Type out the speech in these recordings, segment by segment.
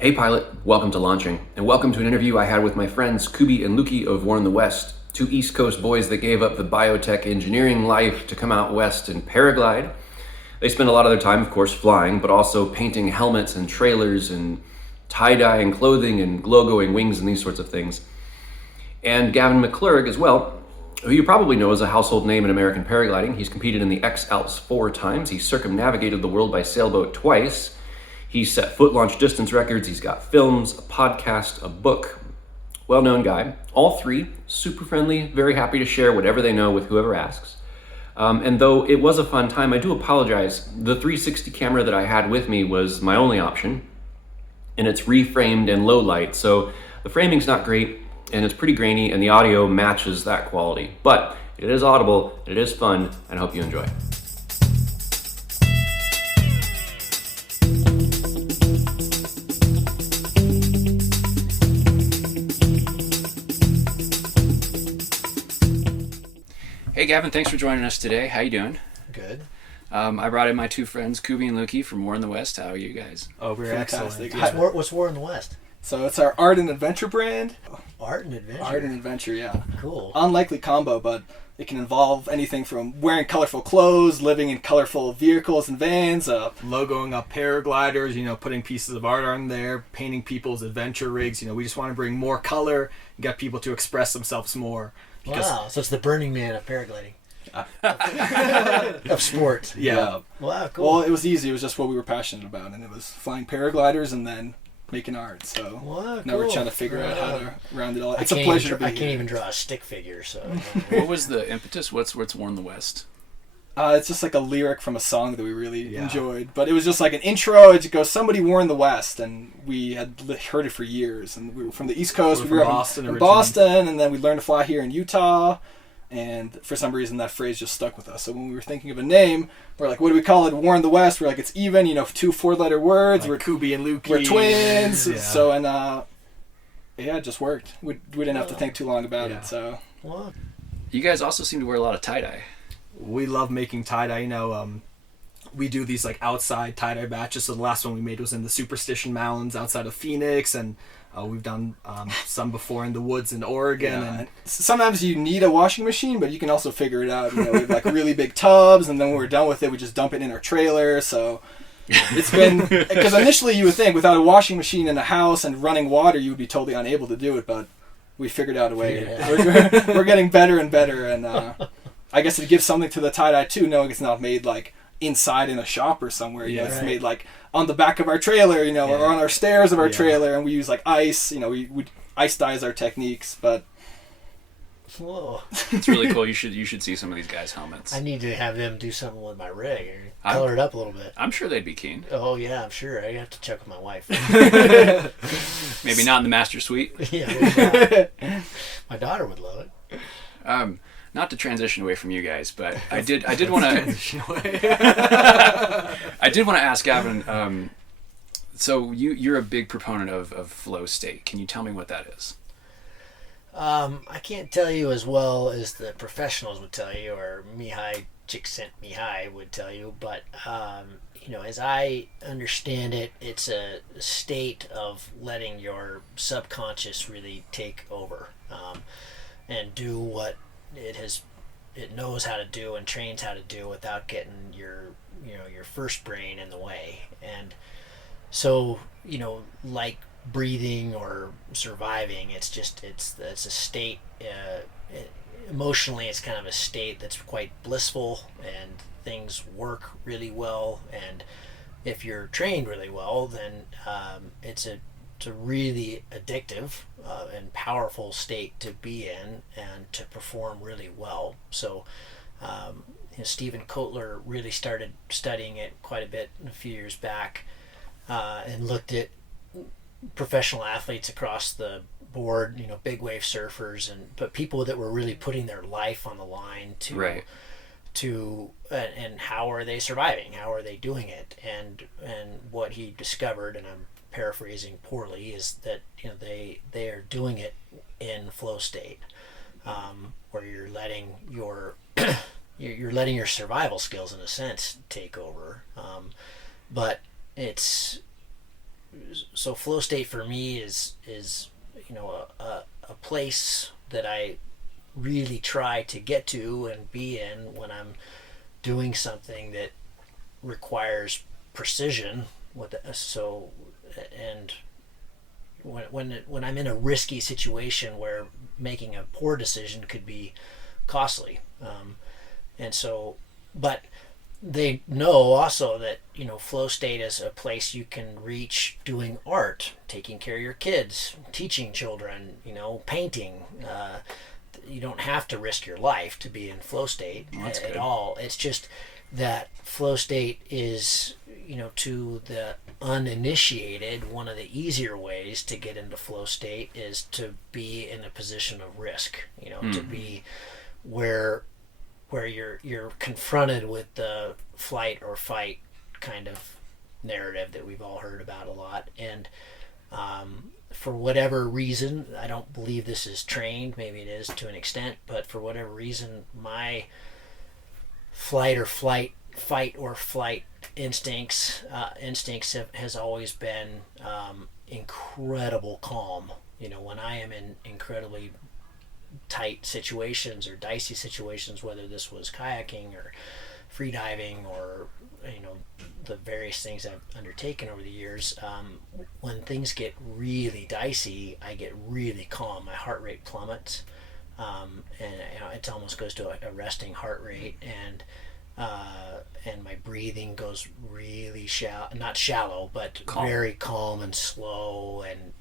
Hey pilot, welcome to launching, and welcome to an interview I had with my friends Kubi and Luki of War in the West, two East Coast boys that gave up the biotech engineering life to come out west and paraglide. They spend a lot of their time, of course, flying, but also painting helmets and trailers and tie-dyeing clothing and logoing wings and these sorts of things. And Gavin McClurg as well, who you probably know as a household name in American paragliding. He's competed in the X-Alps 4 times. He's circumnavigated the world by sailboat twice. He's set foot launch distance records. He's got films, a podcast, a book. Well-known guy. All three, super friendly, very happy to share whatever they know with whoever asks. And though it was a fun time, I do apologize. The 360 camera that I had with me was my only option, and it's reframed in low light, so the framing's not great, and it's pretty grainy, and the audio matches that quality. But it is audible, it is fun, and I hope you enjoy. Hey Gavin, thanks for joining us today. How you doing? Good. I brought in my two friends, Kubi and Luki from War in the West. How are you guys? Oh, we're Fantastic. excellent. What's War in the West? So it's our art and adventure brand. Art and adventure. Art and adventure, yeah. Cool. Unlikely combo, but it can involve anything from wearing colorful clothes, living in colorful vehicles and vans, logoing up paragliders, putting pieces of art on there, painting people's adventure rigs. We just want to bring more color and get people to express themselves more. Wow, so it's the Burning Man of paragliding. Of sports. Yeah. Wow, cool. Well, it was easy. It was just what we were passionate about, and it was flying paragliders and then making art. So wow, now we're trying to figure out how to round it all. It's a pleasure to be I can't here. even draw a stick figure, so. What was the impetus? What's War in the West? It's just like a lyric from a song that we really enjoyed. But it was just like an intro. It goes, somebody War in the West. And we had heard it for years. And we were from the East Coast. We were were from Boston. And then we learned to fly here in Utah. And for some reason, that phrase just stuck with us. So when we were thinking of a name, we're like, what do we call it? War in the West. We're like, it's even, 2 4-letter words. Like we're Kubi and Luki. We're twins. Yeah. So, it just worked. We didn't have to think too long about it. So. Wow. You guys also seem to wear a lot of tie-dye. We love making tie-dye. We do these like outside tie-dye batches. So the last one we made was in the Superstition Mountains outside of Phoenix, and we've done some before in the woods in Oregon. Yeah. And sometimes you need a washing machine, but you can also figure it out. We have like really big tubs, and then when we're done with it, we just dump it in our trailer. So it's been, because initially you would think without a washing machine in a house and running water, you would be totally unable to do it, but we figured out a way. We're getting better and better, and I guess it gives something to the tie-dye too, knowing it's not made like inside in a shop or somewhere. It's made like on the back of our trailer, or on our stairs of our trailer, and we use like ice. We ice dyes our techniques, but Whoa. It's really cool. You should see some of these guys' helmets. I need to have them do something with my rig or color it up a little bit. I'm sure they'd be keen. Oh yeah, I'm sure. I have to check with my wife. Maybe not in the master suite. Yeah, my daughter would love it. Not to transition away from you guys, but I did want to transition away. I did want to ask Gavin. So you're a big proponent of flow state. Can you tell me what that is? I can't tell you as well as the professionals would tell you, or Mihai Csikszentmihalyi would tell you, but as I understand it, it's a state of letting your subconscious really take over and do what it knows how to do and trains how to do without getting your first brain in the way. And so like breathing or surviving, it's a state, emotionally it's kind of a state that's quite blissful, and things work really well, and if you're trained really well, then it's a really addictive and powerful state to be in and to perform really well. So Stephen Kotler really started studying it quite a bit a few years back, and looked at professional athletes across the board, big wave surfers, but people that were really putting their life on the line and how are they surviving? How are they doing it? And what he discovered, and I'm paraphrasing poorly, is that they are doing it in flow state, where you're letting your you're letting your survival skills in a sense take over, but it's so flow state for me is you know a place that I really try to get to and be in when I'm doing something that requires precision. And when I'm in a risky situation where making a poor decision could be costly, and so, but they know also that, you know, flow state is a place you can reach doing art, taking care of your kids, teaching children, you know, painting. You don't have to risk your life to be in flow state at all. It's just that flow state is, you know, to the uninitiated, one of the easier ways to get into flow state is to be in a position of risk, you know, to be where you're confronted with the flight or fight kind of narrative that we've all heard about a lot. And for whatever reason, I don't believe this is trained, maybe it is to an extent, but for whatever reason, my fight or flight instincts has always been incredible calm. You know, when I am in incredibly tight situations or dicey situations, whether this was kayaking or free diving or, you know, the various things I've undertaken over the years, when things get really dicey, I get really calm. My heart rate plummets, and you know, it almost goes to a resting heart rate, and my breathing goes really shallow, not shallow, but calm. Very calm and slow, and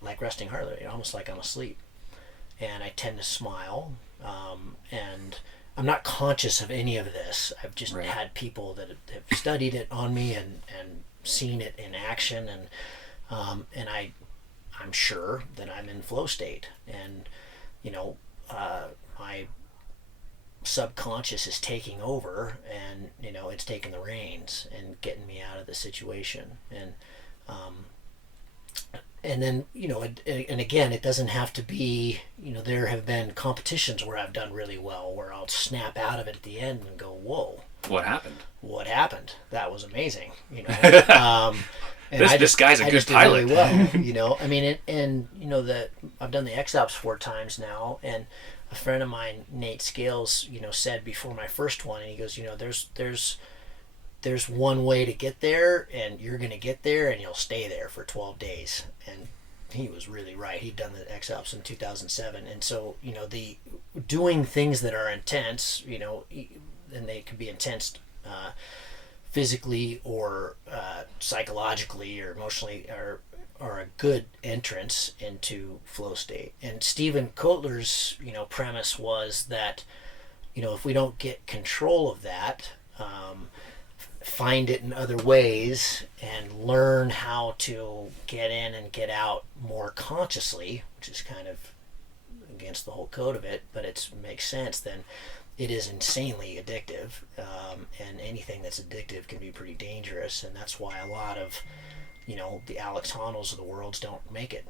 like resting heart rate, almost like I'm asleep. And I tend to smile, and I'm not conscious of any of this. I've just had people that have studied it on me and seen it in action, and I'm sure that I'm in flow state, and you know, my subconscious is taking over, and you know, it's taking the reins and getting me out of the situation, and then, you know, and again, it doesn't have to be, you know, there have been competitions where I've done really well, where I'll snap out of it at the end and go, whoa. What happened? That was amazing, you know. And this guy's a good pilot. Really well, you know. I mean, and you know, I've done the X-Alps 4 times now, and a friend of mine, Nate Scales, you know, said before my first one, and he goes, you know, there's one way to get there, and you're going to get there and you'll stay there for 12 days. And he was really right. He'd done the X-Alps in 2007. And so, you know, the doing things that are intense, you know, and they can be intense physically or psychologically or emotionally, are a good entrance into flow state. And Stephen Kotler's, you know, premise was that, you know, if we don't get control of that, find it in other ways and learn how to get in and get out more consciously, which is kind of against the whole code of it, but it makes sense, then it is insanely addictive, and anything that's addictive can be pretty dangerous, and that's why a lot of, you know, the Alex Honnold's of the world don't make it.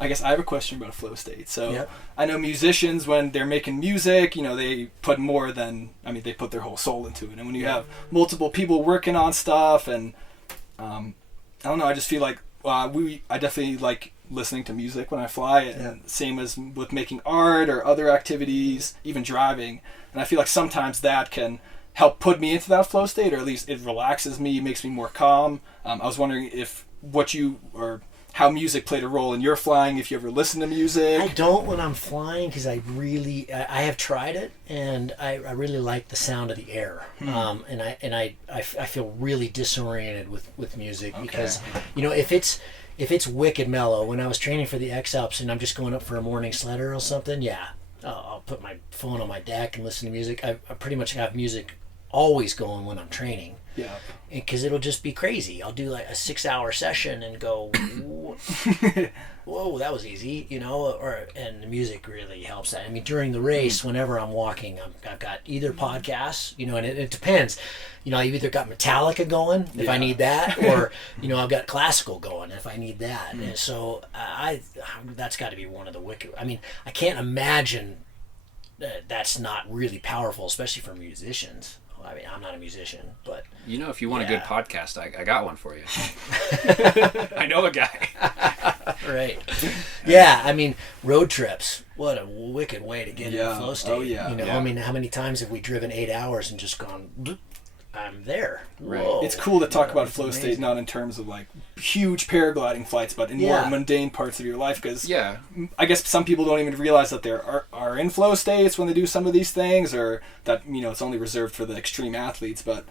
I guess I have a question about a flow state. So I know musicians, when they're making music, you know, they put more than, I mean, they put their whole soul into it. And when you have multiple people working on stuff, and I don't know, I just feel like I definitely like listening to music when I fly, and same as with making art or other activities, even driving. And I feel like sometimes that can help put me into that flow state, or at least it relaxes me, makes me more calm. I was wondering if how music played a role in your flying, if you ever listen to music. I don't when I'm flying, because I have tried it, and I really like the sound of the air. And I feel really disoriented with music, because, you know, if it's wicked mellow, when I was training for the X-Alps and I'm just going up for a morning sledder or something, I'll put my phone on my deck and listen to music. I pretty much have music always going when I'm training. Yeah. Because it'll just be crazy. I'll do like a 6-hour session and go, whoa, that was easy, you know, and the music really helps that. I mean, during the race, whenever I'm walking, I've got either podcasts, you know, and it depends. You know, I've either got Metallica going if I need that, or, you know, I've got classical going if I need that. And so that's got to be one of the wicked. I mean, I can't imagine that's not really powerful, especially for musicians. I mean, I'm not a musician, but If you want a good podcast, I got one for you. I know a guy. Right. Yeah, I mean, road trips. What a wicked way to get in the flow state. Oh, yeah. I mean, how many times have we driven 8 hours and just gone, bloop, I'm there. Right. Whoa. It's cool to talk about flow amazing. state, not in terms of like huge paragliding flights, but in more mundane parts of your life. Because I guess some people don't even realize that they are in flow states when they do some of these things, or that it's only reserved for the extreme athletes. But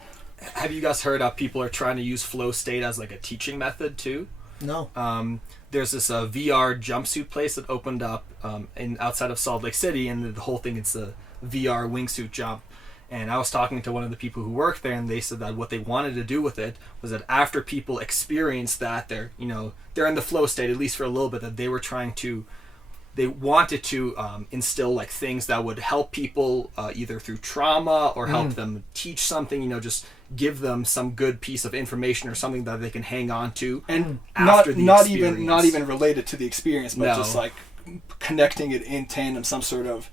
have you guys heard people are trying to use flow state as like a teaching method too? No. There's this VR jumpsuit place that opened up outside of Salt Lake City, and the whole thing, it's a VR wingsuit jump. And I was talking to one of the people who worked there, and they said that what they wanted to do with it was that after people experience that, they're in the flow state, at least for a little bit, that they wanted to instill like things that would help people either through trauma or help them teach something, just give them some good piece of information or something that they can hang on to. And after not the even related to the experience, but No. just like connecting it in tandem, some sort of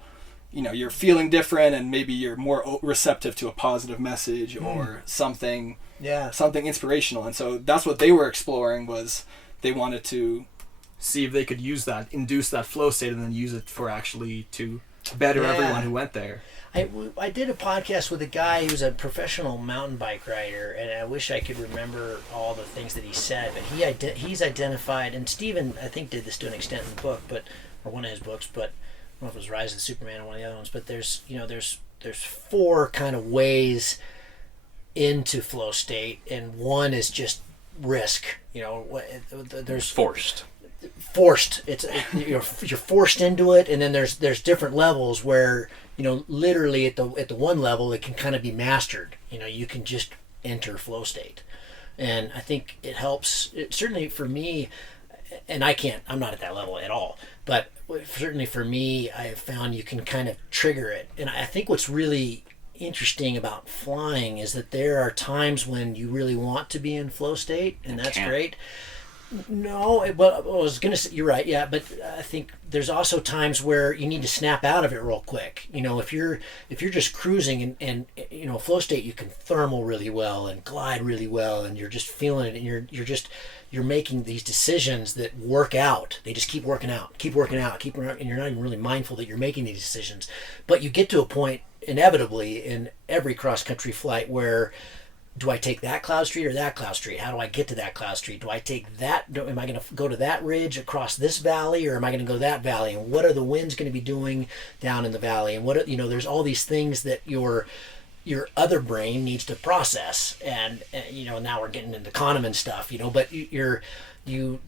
you're feeling different, and maybe you're more receptive to a positive message or something inspirational. And so that's what they were exploring, was they wanted to see if they could induce that flow state, and then use it for actually to better everyone who went there. I did a podcast with a guy who's a professional mountain bike rider, and I wish I could remember all the things that he said, but he's identified, and Stephen, I think, did this to an extent in the book, or one of his books, but I don't know if it was Rise of the Superman or one of the other ones, but there's 4 kind of ways into flow state, and one is just risk. There's forced. You're forced into it, and then there's different levels where literally at the one level it can kind of be mastered. You can just enter flow state, and I think it helps. Certainly for me, and I'm not at that level at all, but certainly for me, I have found you can kind of trigger it. And I think what's really interesting about flying is that there are times when you really want to be in flow state, and that's great. No, but I was going to say, you're right, yeah, but I think there's also times where you need to snap out of it real quick. If you're just cruising and flow state, you can thermal really well and glide really well, and you're just feeling it, and you're making these decisions that work out. They just keep working out, and you're not even really mindful that you're making these decisions. But you get to a point, inevitably, in every cross-country flight where, do I take that cloud street or that cloud street? How do I get to that cloud street? Do I take that? Am I going to go to that ridge across this valley, or am I going to go that valley? And what are the winds going to be doing down in the valley? And there's all these things that your other brain needs to process. And now we're getting into Kahneman stuff, but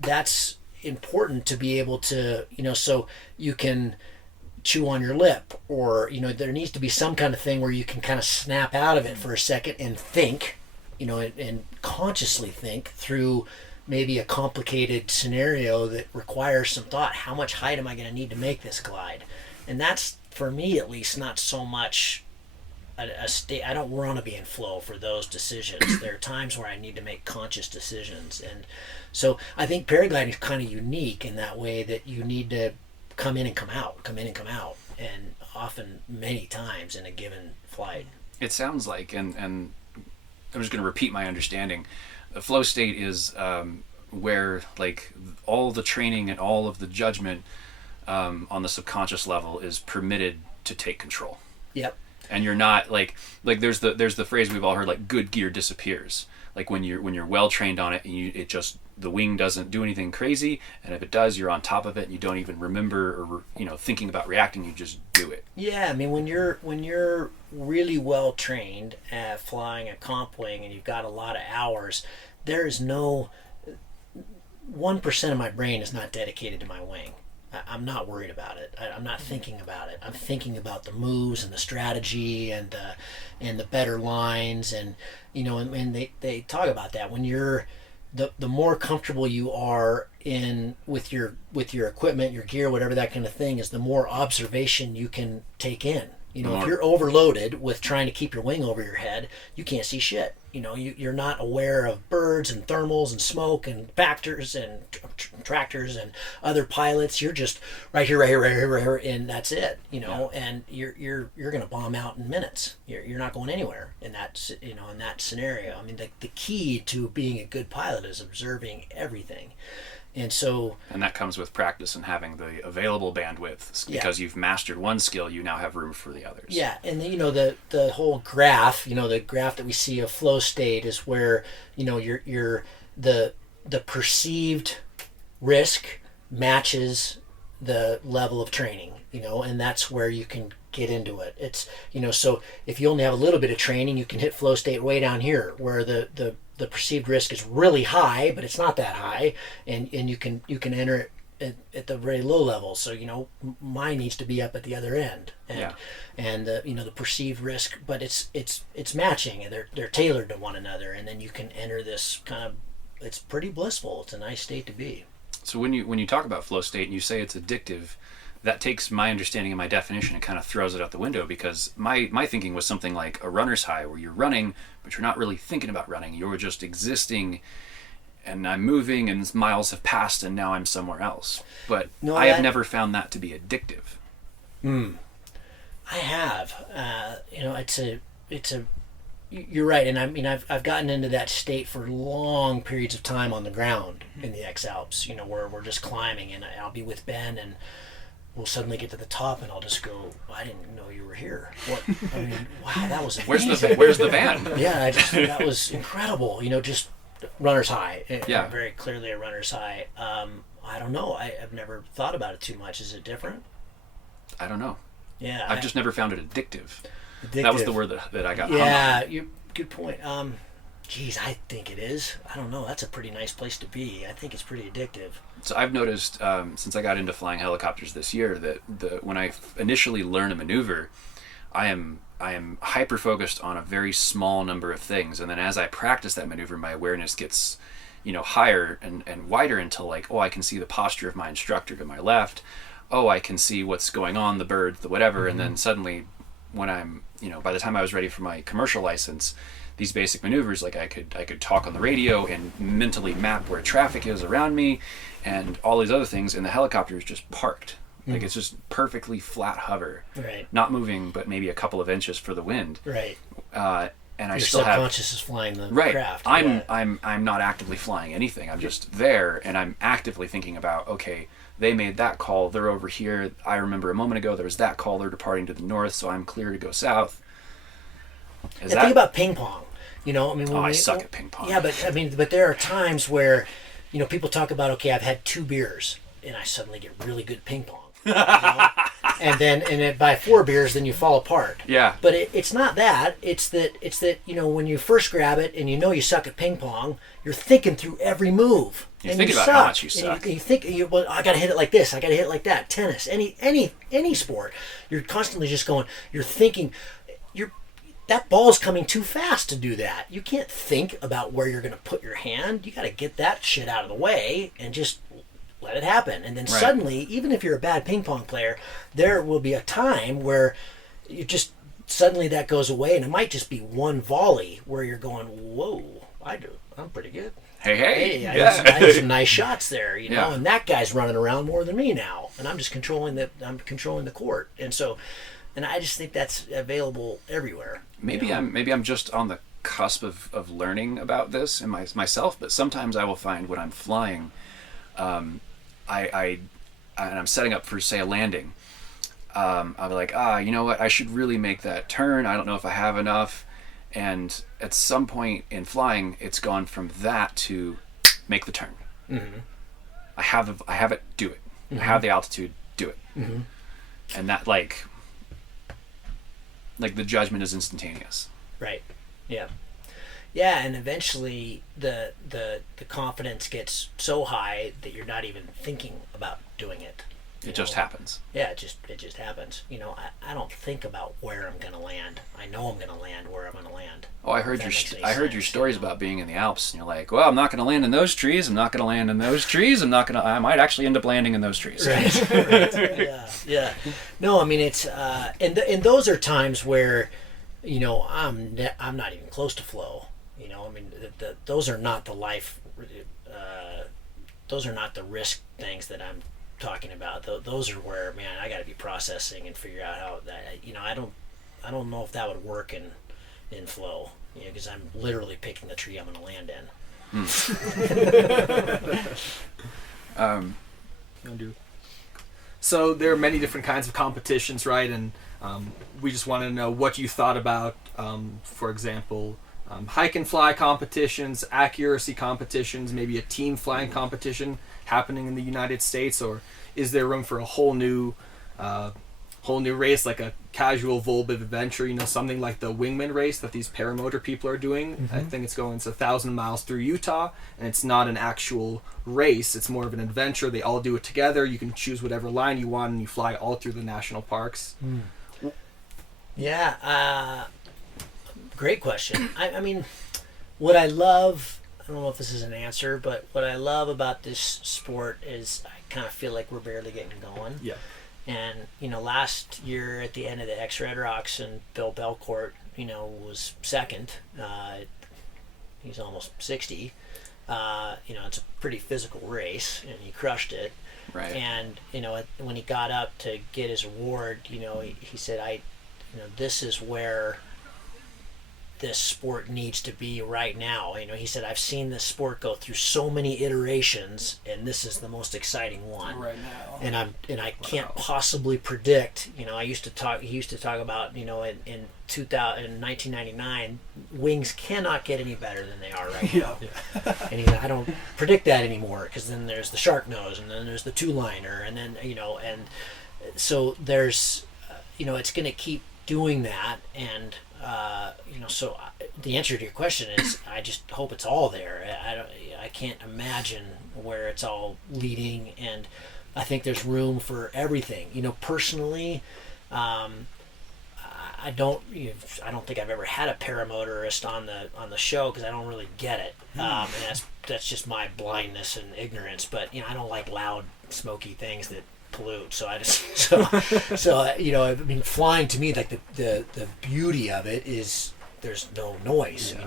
that's important to be able to, so you can chew on your lip, or there needs to be some kind of thing where you can kind of snap out of it for a second and think, and consciously think through maybe a complicated scenario that requires some thought. How much height am I going to need to make this glide? And that's, for me at least, not so much a state. I don't want to be in flow for those decisions. There are times where I need to make conscious decisions, and so I think paragliding is kind of unique in that way, that you need to come in and come out, and often many times in a given flight. It sounds like, and I'm just going to repeat my understanding, the flow state is where like all the training and all of the judgment on the subconscious level is permitted to take control. Yep. And you're not like there's the phrase we've all heard, like good gear disappears. Like when you're well trained on it, and the wing doesn't do anything crazy, and if it does, you're on top of it, and you don't even remember or thinking about reacting. You just do it. Yeah, I mean, when you're really well trained at flying a comp wing, and you've got a lot of hours, there is no 1% of my brain is not dedicated to my wing. I'm not worried about it. I'm not thinking about it. I'm thinking about the moves and the strategy and the better lines, and and they talk about that when you're the more comfortable you are with your equipment, your gear, whatever that kind of thing is, the more observation you can take in. You know, if you're overloaded with trying to keep your wing over your head, you can't see shit. You know, you're not aware of birds and thermals and smoke and factors and tractors and other pilots. You're just right here, and that's it. You know, and you're going to bomb out in minutes. You're not going anywhere in that, you know, in that scenario. I mean, the key to being a good pilot is observing everything. And that comes with practice and having the available bandwidth, because you've mastered one skill, you now have room for the others. Yeah, and you know, the whole graph, you know, the graph that we see of flow state is where, you know, the perceived risk matches the level of training, you know, and that's where you can get into it. It's, you know, so if you only have a little bit of training, you can hit flow state way down here where the perceived risk is really high, but it's not that high, and you can enter it at the very low level. So, you know, mine needs to be up at the other end, and you know, the perceived risk, but it's matching, and they're tailored to one another, and then you can enter this kind of, it's pretty blissful. It's a nice state to be. So when you talk about flow state and you say it's addictive, that takes my understanding and my definition and kind of throws it out the window, because my thinking was something like a runner's high, where you're running but you're not really thinking about running, you're just existing, and I'm moving and miles have passed and now I'm somewhere else. But I have never found that to be addictive. I have. You know, it's a you're right, and I mean, I've gotten into that state for long periods of time on the ground in the X-Alps, you know, where we're just climbing, and I'll be with Ben, and we'll suddenly get to the top, and I'll just go, I didn't know you were here. What? I mean, wow, that was amazing. Where's the van? Yeah, that was incredible. You know, just runner's high. Yeah. Very clearly a runner's high. I don't know. I've never thought about it too much. Is it different? I don't know. Yeah. I've just never found it addictive. Addictive. That was the word that I got. Yeah, good point. Geez, I think it is. I don't know. That's a pretty nice place to be. I think it's pretty addictive. So I've noticed since I got into flying helicopters this year that when I initially learn a maneuver, I am hyper focused on a very small number of things, and then as I practice that maneuver, my awareness gets, you know, higher and wider until, like, oh, I can see the posture of my instructor to my left. Oh, I can see what's going on, the birds, the whatever, and then suddenly, when I'm, you know, by the time I was ready for my commercial license, these basic maneuvers, like I could talk on the radio and mentally map where traffic is around me and all these other things, and the helicopter is just parked. Like, it's just perfectly flat hover. Right. Not moving, but maybe a couple of inches for the wind. Right. And I Your still have... subconscious is flying the right. craft. I'm not actively flying anything. I'm just there, and I'm actively thinking about, okay, they made that call, they're over here. I remember a moment ago there was that call, they're departing to the north, so I'm clear to go south. Think about ping pong. You know, I mean, I suck at ping pong. Yeah, but there are times where, you know, people talk about, okay, I've had 2 beers and I suddenly get really good at ping pong. You know? and then by 4 beers, then you fall apart. Yeah. But it's not that. It's that you know, when you first grab it and you know you suck at ping pong, you're thinking through every move. You think about how much you suck. You think, well, I got to hit it like this. I got to hit it like that. Tennis, any sport, you're constantly just going. You're thinking. That ball's coming too fast to do that. You can't think about where you're going to put your hand. You got to get that shit out of the way and just let it happen. And then suddenly, even if you're a bad ping pong player, there will be a time where you just suddenly that goes away, and it might just be one volley where you're going, "Whoa, I'm pretty good." Hey, I had some nice shots there, you know. And that guy's running around more than me now, and I'm just controlling the court, and so. And I just think that's available everywhere. Maybe I'm just on the cusp of learning about this in myself. But sometimes I will find when I'm flying, and I'm setting up for, say, a landing. I'll be like, you know what? I should really make that turn. I don't know if I have enough. And at some point in flying, it's gone from that to make the turn. Mm-hmm. I have it. Do it. Mm-hmm. I have the altitude. Do it. Mm-hmm. And that like the judgment is instantaneous. Right. Yeah. Yeah, and eventually the confidence gets so high that you're not even thinking about doing it. It just happens. Yeah, it just happens. You know, I don't think about where I'm going to land. I know I'm going to land where I'm going to land. Oh, I heard your stories about being in the Alps, and you're like, well, I'm not going to land in those trees. I'm not going to land in those trees. I might actually end up landing in those trees. Right. Yeah. No, I mean it's and those are times where, you know, I'm not even close to flow. You know, I mean those are not the life. Those are not the risk things that I'm talking about. Those are where, man, I got to be processing and figure out how that. You know, I don't know if that would work in flow. You know, because I'm literally picking the tree I'm going to land in. So there are many different kinds of competitions, right? And we just want to know what you thought about, for example, hike and fly competitions, accuracy competitions, maybe a team flying competition happening in the United States, or is there room for a whole new race, like a casual Volbiv adventure? You know, something like the Wingman race that these paramotor people are doing. Mm-hmm. I think it's 1,000 miles through Utah, and it's not an actual race. It's more of an adventure. They all do it together. You can choose whatever line you want, and you fly all through the national parks. Yeah, great question. I mean, what I love, I don't know if this is an answer, but what I love about this sport is I kind of feel like we're barely getting going. Yeah. And, you know, last year at the end of the XRedRocks, and Bill Belcourt, you know, was second. He's almost 60. You know, it's a pretty physical race, and he crushed it. Right. And, you know, when he got up to get his award, you know, he said, this is where this sport needs to be right now. You know, he said, I've seen this sport go through so many iterations, and this is the most exciting one right now. And I can't possibly predict. You know, he used to talk about, you know, in 1999, wings cannot get any better than they are right now. Yeah. And he said, I don't predict that anymore, because then there's the shark nose, and then there's the two-liner, and then, you know, and so there's, you know, it's going to keep doing that. And you know, so the answer to your question is, I just hope it's all there. I can't imagine where it's all leading, and I think there's room for everything. You know, personally, I don't think I've ever had a paramotorist on the show, because I don't really get it, and that's just my blindness and ignorance. But you know, I don't like loud, smoky things that pollute. So I just so you know, I mean, flying to me, like the beauty of it is there's no noise. Yeah.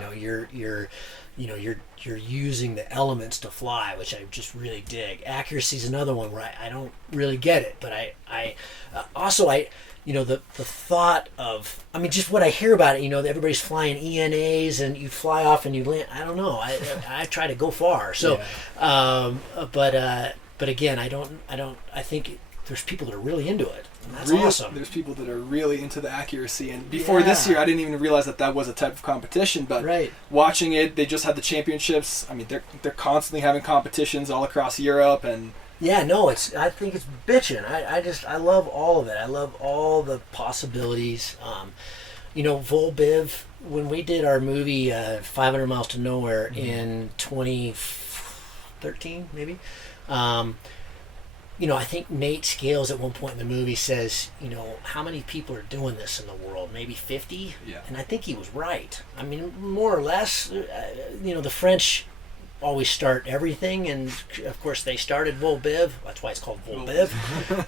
You know, you're using the elements to fly, which I just really dig. Accuracy is another one where I don't really get it, but I you know, the thought of, I mean, just what I hear about it, you know, everybody's flying ENAs and you fly off and you land. I don't know. I try to go far. So, yeah. But again, I think there's people that are really into it. And that's awesome. There's people that are really into the accuracy. And before this year, I didn't even realize that was a type of competition. But watching it, they just had the championships. I mean, they're constantly having competitions all across Europe. And yeah, no, I think it's bitchin'. I love all of it. I love all the possibilities. You know, Volbiv, when we did our movie 500 Miles to Nowhere in 2013, maybe. You know, I think Nate Scales at one point in the movie says, you know, how many people are doing this in the world? Maybe 50? Yeah. And I think he was right. I mean, more or less, you know, the French always start everything, and of course they started Volbiv. That's why it's called Volbiv.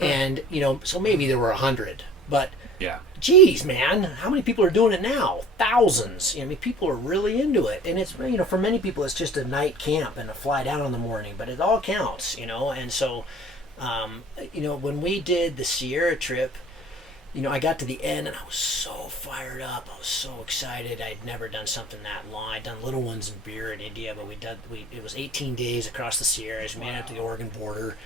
And, you know, so maybe there were 100. But, yeah, geez, man, how many people are doing it now? Thousands. I mean, people are really into it. And it's, you know, for many people, it's just a night camp and a fly down in the morning, but it all counts, you know. And so, you know, when we did the Sierra trip, you know, I got to the end and I was so fired up. I was so excited. I'd never done something that long. I'd done little ones in Beer in India, but it was 18 days across the Sierras, made it to the Oregon border.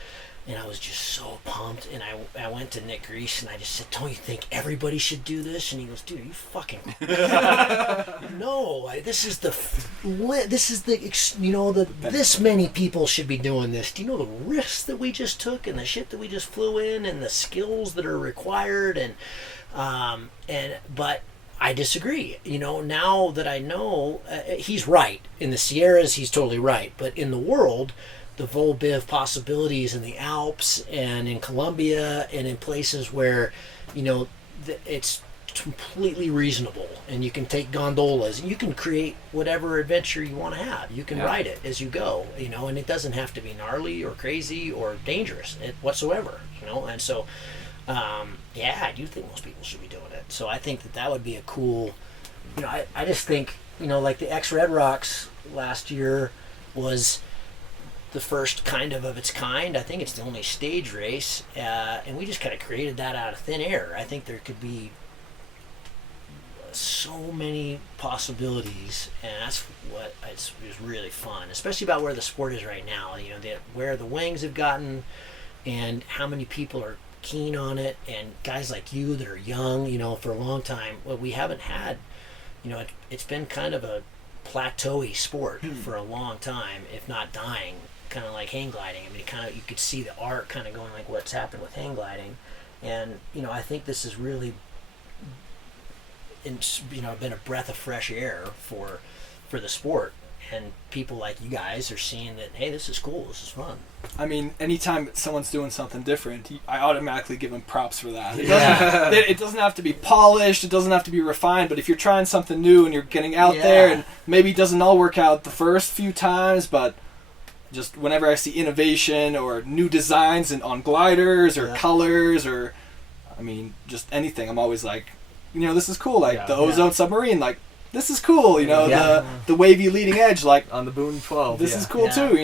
And I was just so pumped. And I went to Nick Reese and I just said, don't you think everybody should do this? And he goes, dude, are you fucking... No, this many people should be doing this. Do you know the risks that we just took and the shit that we just flew in and the skills that are required? But I disagree. You know, now that I know, he's right. In the Sierras, he's totally right. But in the world... the Volbiv possibilities in the Alps and in Colombia and in places where, it's completely reasonable, and you can take gondolas and you can create whatever adventure you want to have. You can ride it as you go, and it doesn't have to be gnarly or crazy or dangerous whatsoever, and so I do think most people should be doing it. So I think that would be a cool, I just think, like the XRedRocks last year was the first kind of its kind. I think it's the only stage race, and we just kind of created that out of thin air. I think there could be so many possibilities, and that's what is really fun, especially about where the sport is right now. Where the wings have gotten, and how many people are keen on it, and guys like you that are young, for a long time. Well, we haven't had, it's been kind of a plateauy sport for a long time, if not dying, kind of like hang gliding. I mean, you could see the art kind of going like what's happened with hang gliding, and I think this is really, been a breath of fresh air for the sport, and people like you guys are seeing that, hey, this is cool, this is fun. I mean, anytime someone's doing something different, I automatically give them props for that. Yeah. It doesn't have to be polished, it doesn't have to be refined, but if you're trying something new and you're getting out there, and maybe it doesn't all work out the first few times, but just whenever I see innovation or new designs on gliders or colors or, just anything, I'm always like, this is cool. Like the Ozone submarine, like, this is cool. The wavy leading edge, like on the Boon 12. This is cool too.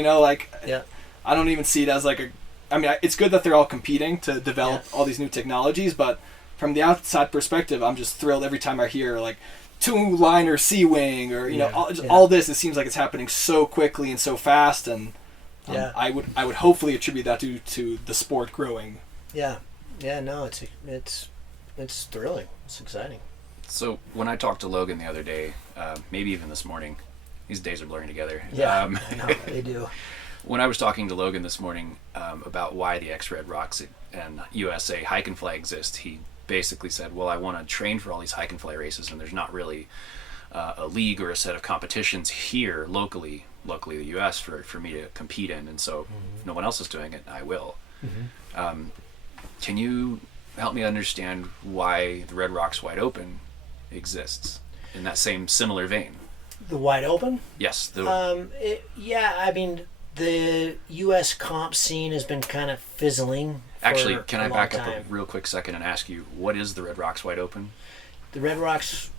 I don't even see it as like it's good that they're all competing to develop all these new technologies, but from the outside perspective, I'm just thrilled every time I hear like two-liner C-wing or all this. It seems like it's happening so quickly and so fast, and I would hopefully attribute that to the sport growing. No, it's thrilling. It's exciting. So when I talked to Logan the other day, maybe even this morning, these days are blurring together. I know, they do. When I was talking to Logan this morning about why the XRedRocks and USA Hike and Fly exist, he basically said, well, I want to train for all these hike and fly races, and there's not really a league or a set of competitions here locally the US for me to compete in, and so if no one else is doing it, I will. Can you help me understand why the Red Rocks Wide Open exists in that same similar vein? The Wide Open? Yes. The U.S. comp scene has been kind of fizzling. Actually, can I back up a real quick second and ask you, what is the Red Rocks Wide Open? The Red Rocks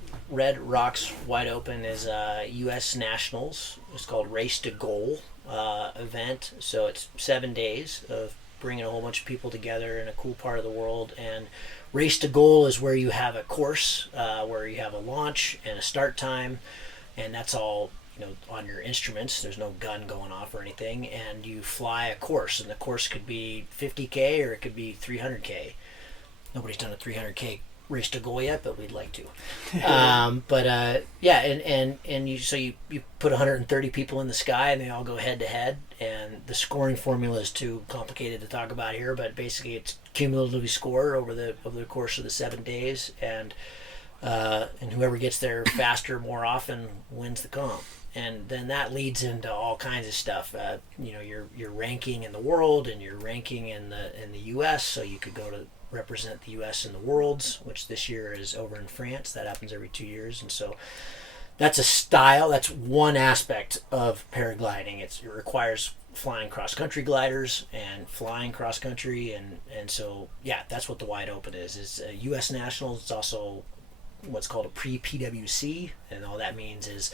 Wide Open is U.S. Nationals. It's called Race to Goal event. So it's 7 days of bringing a whole bunch of people together in a cool part of the world. And Race to Goal is where you have a course, where you have a launch and a start time, and that's all on your instruments. There's no gun going off or anything, and you fly a course, and the course could be 50K or it could be 300K. Nobody's done a 300K Race to Goal yet, but we'd like to. And you put 130 people in the sky, and they all go head to head, and the scoring formula is too complicated to talk about here, but basically it's cumulatively scored over the course of the 7 days, and whoever gets there faster more often wins the comp. And then that leads into all kinds of stuff. Your ranking in the world and your ranking in the U.S. So you could go to represent the U.S. in the Worlds, which this year is over in France. That happens every 2 years, and so that's a style. That's one aspect of paragliding. It requires flying cross-country gliders and flying cross-country, and so that's what the Wide Open is. It's U.S. Nationals. It's also what's called a pre-PWC, and all that means is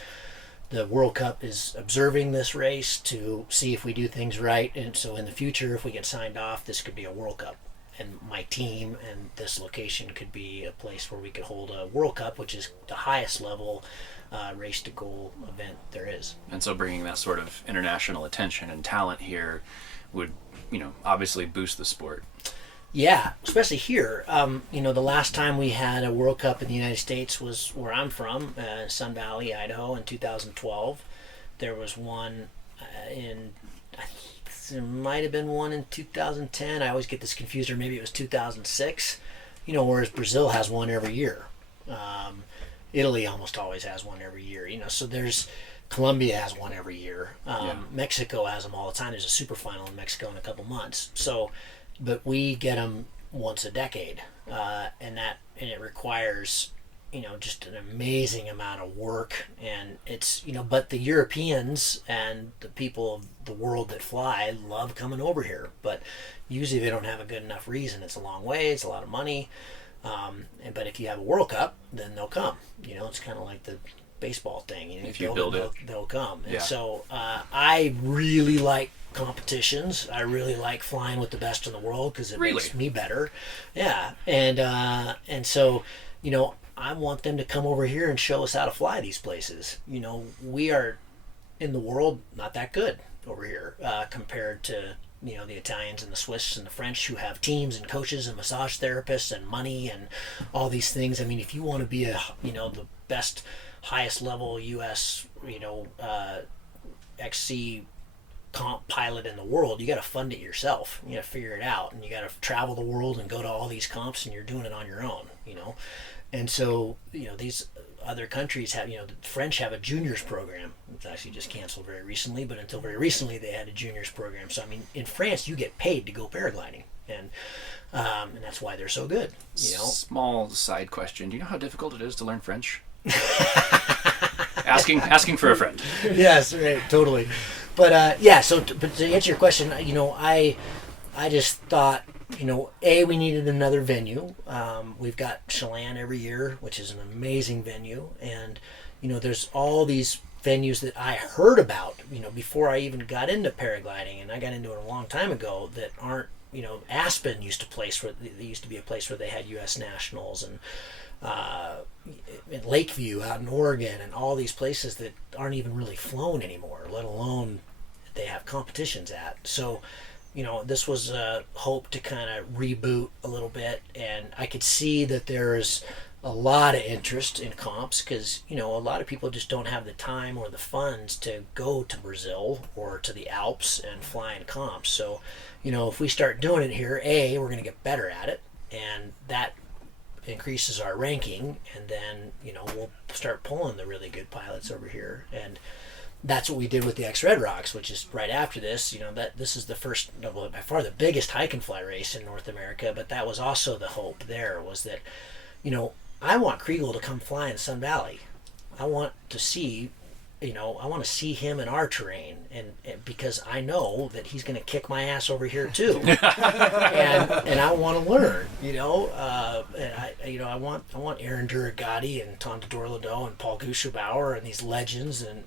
the World Cup is observing this race to see if we do things right, and so in the future, if we get signed off, this could be a World Cup, and my team and this location could be a place where we could hold a World Cup, which is the highest level race to goal event there is. And so bringing that sort of international attention and talent here would, obviously boost the sport. Yeah, especially here. The last time we had a World Cup in the United States was where I'm from, Sun Valley, Idaho, in 2012. There was one there might have been one in 2010. I always get this confused, or maybe it was 2006. Whereas Brazil has one every year. Italy almost always has one every year. So there's Colombia has one every year. Yeah. Mexico has them all the time. There's a super final in Mexico in a couple months. So, but we get them once a decade, and it requires, just an amazing amount of work. And it's, but the Europeans and the people of the world that fly love coming over here. But usually they don't have a good enough reason. It's a long way. It's a lot of money. But if you have a World Cup, then they'll come. It's kind of like the baseball thing. If you build it, they'll come. Yeah. And so I really like competitions. I really like flying with the best in the world because it makes me better. Yeah, and so I want them to come over here and show us how to fly these places. We are in the world not that good over here compared to the Italians and the Swiss and the French, who have teams and coaches and massage therapists and money and all these things. I mean, if you want to be the best, highest level U.S. XC comp pilot in the world, you got to fund it yourself. You got to figure it out, and you got to travel the world and go to all these comps, and you're doing it on your own. And so these other countries have, the French have a juniors program. It's actually just canceled very recently, but until very recently they had a juniors program. So I mean, in France you get paid to go paragliding, and that's why they're so good. Small side question: do you know how difficult it is to learn French? asking for a friend. Yes, right, totally. But but to answer your question, I just thought, we needed another venue. We've got Chelan every year, which is an amazing venue, and there's all these venues that I heard about, before I even got into paragliding, and I got into it a long time ago, that aren't, Aspen used to be a place where they had U.S. nationals, and in Lakeview out in Oregon, and all these places that aren't even really flown anymore, let alone they have competitions at. So this was a hope to kind of reboot a little bit, and I could see that there's a lot of interest in comps because a lot of people just don't have the time or the funds to go to Brazil or to the Alps and fly in comps. So if we start doing it here, we're going to get better at it, and that increases our ranking, and then we'll start pulling the really good pilots over here. And that's what we did with the XRedRocks, which is right after this. That this is the first, by far the biggest hike and fly race in North America, but that was also the hope there, was that I want Kriegel to come fly in Sun Valley. I want to see him in our terrain, and because I know that he's going to kick my ass over here too, and I want to learn, and I want Aaron Duragatti and Tom Dorlado and Paul Guschebauer and these legends, and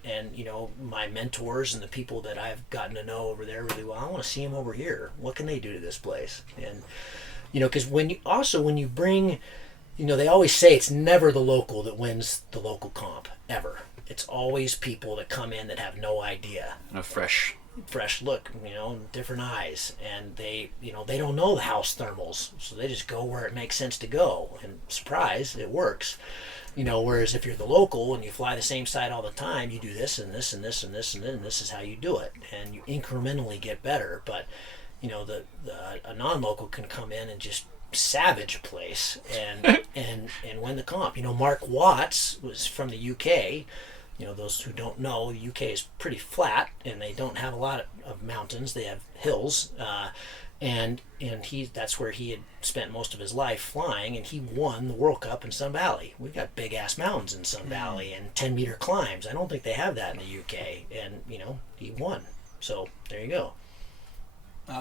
my mentors and the people that I've gotten to know over there really well. I want to see them over here. What can they do to this place? And because when you bring, they always say it's never the local that wins the local comp ever. It's always people that come in that have no idea. And a fresh look, different eyes, and they don't know the house thermals, so they just go where it makes sense to go, and surprise, it works. Whereas if you're the local and you fly the same side all the time, you do this and this and this and this and then this is how you do it, and you incrementally get better. But a non-local can come in and just savage a place and win the comp. Mark Watts was from the UK. Those who don't know, the UK is pretty flat, and they don't have a lot of mountains. They have hills, and that's where he had spent most of his life flying, and he won the World Cup in Sun Valley. We've got big ass mountains in Sun Valley and 10-meter climbs. I don't think they have that in the UK, and he won. So there you go.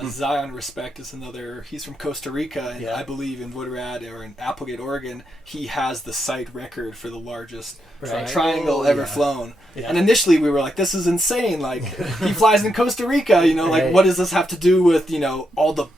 Zion Respect is another. He's from Costa Rica, and Yeah. I believe in Woodrat or in Applegate, Oregon, he has the site record for the largest triangle ever flown. Yeah. And initially we were like, this is insane. Like, he flies in Costa Rica, like, what does this have to do with, all the,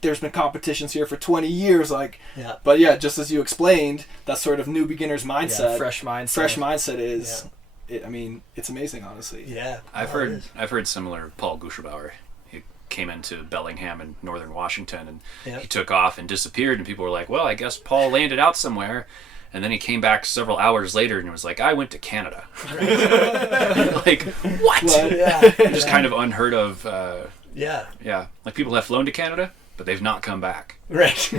there's been competitions here for 20 years, like, Yeah. but yeah, just as you explained, that sort of new beginner's mindset. Fresh mindset. Is, it's amazing, honestly. Yeah. I've heard similar. Paul Guschebauer, he came into Bellingham in northern Washington, and Yep. he took off and disappeared, and people were like, well, I guess Paul landed out somewhere. And then he came back several hours later and was like, I went to Canada. Like, what? Yeah. Just kind of unheard of. Yeah. Yeah. Like, people have flown to Canada, but they've not come back. Right.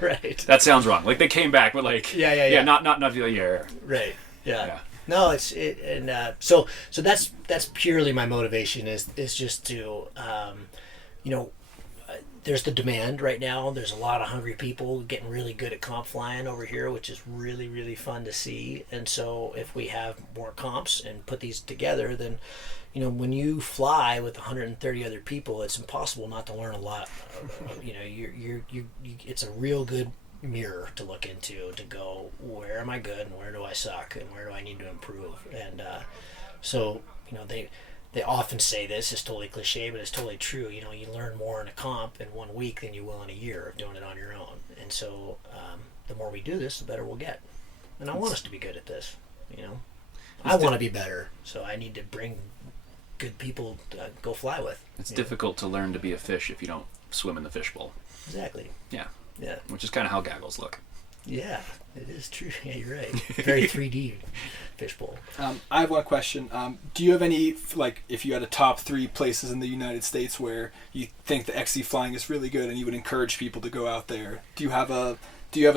Right. That sounds wrong. Like, they came back, but like, Yeah. not yeah. Right. Yeah. No, so that's purely my motivation is just to, you know, there's the demand right now. There's a lot of hungry people getting really good at comp flying over here, which is really, really fun to see. And so if we have more comps and put these together, then, you know, when you fly with 130 other people, it's impossible not to learn a lot. You know, you it's a real good mirror to look into, to go, where am I good and where do I suck and where do I need to improve? And so, you know, they often say this, it's totally cliche, but it's totally true. You know, you learn more in a comp in 1 week than you will in a year of doing it on your own. And so the more we do this, the better we'll get. And I want us to be good at this, you know. I want to be better, so I need to bring good people to go fly with. It's difficult to learn to be a fish if you don't swim in the fishbowl. Exactly. Yeah. Yeah. Which is kind of how gaggles look. Yeah, it is true. Yeah, you're right. Very 3D fishbowl. I have one question. Do you have any, like, if you had a top 3 places in the United States where you think the XC flying is really good and you would encourage people to go out there? Do you have a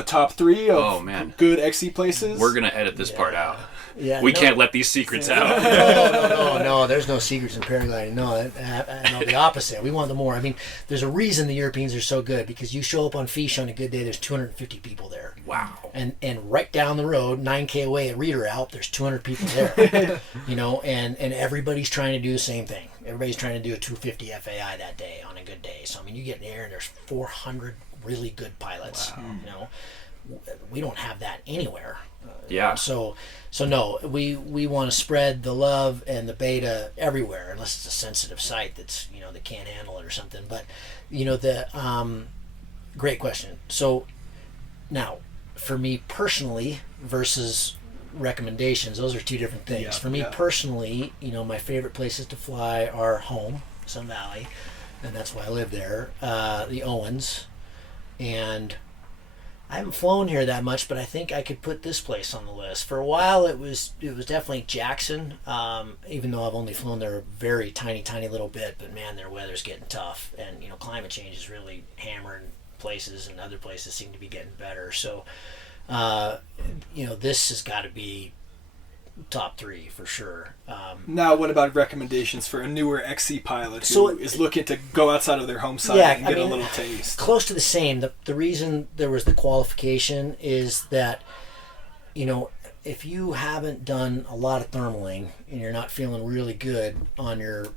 top 3 of good XC places? We're gonna edit this part out. Yeah, we can't let these secrets out. No. There's no secrets in paragliding. No, the opposite. We want the more. I mean, there's a reason the Europeans are so good, because you show up on Fiche on a good day, there's 250 people there. Wow. And right down the road, 9K away at Reader Alp, there's 200 people there. You know, and everybody's trying to do the same thing. Everybody's trying to do a 250 FAI that day on a good day. So I mean, you get in there and there's 400 really good pilots. Wow. You know, we don't have that anywhere. Yeah. So no, we want to spread the love and the beta everywhere, unless it's a sensitive site that's, you know, that can't handle it or something. But, you know, great question. So now, for me personally versus recommendations, those are two different things. Yeah, for me personally, you know, my favorite places to fly are home, Sun Valley, and that's why I live there. The Owens, and I haven't flown here that much, but I think I could put this place on the list. For a while, it was definitely Jackson, even though I've only flown there a very tiny little bit. But man, their weather's getting tough, and you know, climate change is really hammering places, and other places seem to be getting better. So, you know, this has got to be top 3 for sure. Now, what about recommendations for a newer XC pilot who is looking to go outside of their home site and get a little taste? Close to the same. The reason there was the qualification is that, you know, if you haven't done a lot of thermaling and you're not feeling really good on your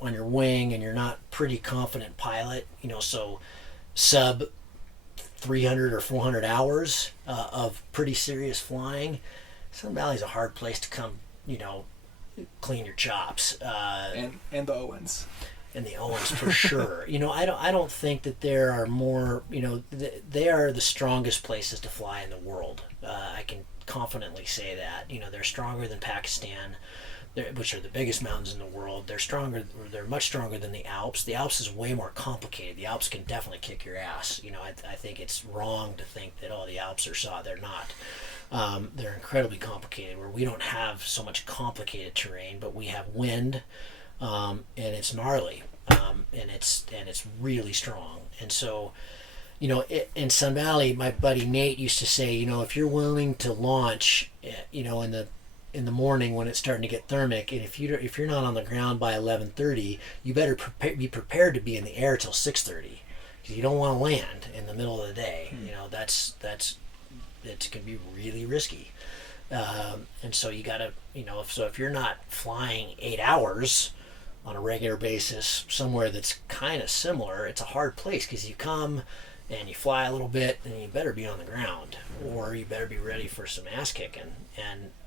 wing, and you're not pretty confident pilot, you know, so sub 300 or 400 hours of pretty serious flying, Sun Valley's a hard place to come, you know, clean your chops. And the Owens. And the Owens for sure. You know, I don't think that there are more, you know, they are the strongest places to fly in the world. I can confidently say that. You know, they're stronger than Pakistan, which are the biggest mountains in the world. They're much stronger than the Alps. The Alps is way more complicated. The Alps can definitely kick your ass. You know, I think it's wrong to think that, the Alps are soft. They're not. They're incredibly complicated, where we don't have so much complicated terrain, but we have wind, and it's gnarly, and it's really strong. And so, you know, in Sun Valley, my buddy Nate used to say, you know, if you're willing to launch, you know, in the morning when it's starting to get thermic, and if you're not on the ground by 11:30, you better be prepared to be in the air till 6:30, because you don't want to land in the middle of the day. You know, it can be really risky. And so you gotta, you know, if you're not flying 8 hours on a regular basis somewhere that's kind of similar, it's a hard place, because you come and you fly a little bit and you better be on the ground, or you better be ready for some ass kicking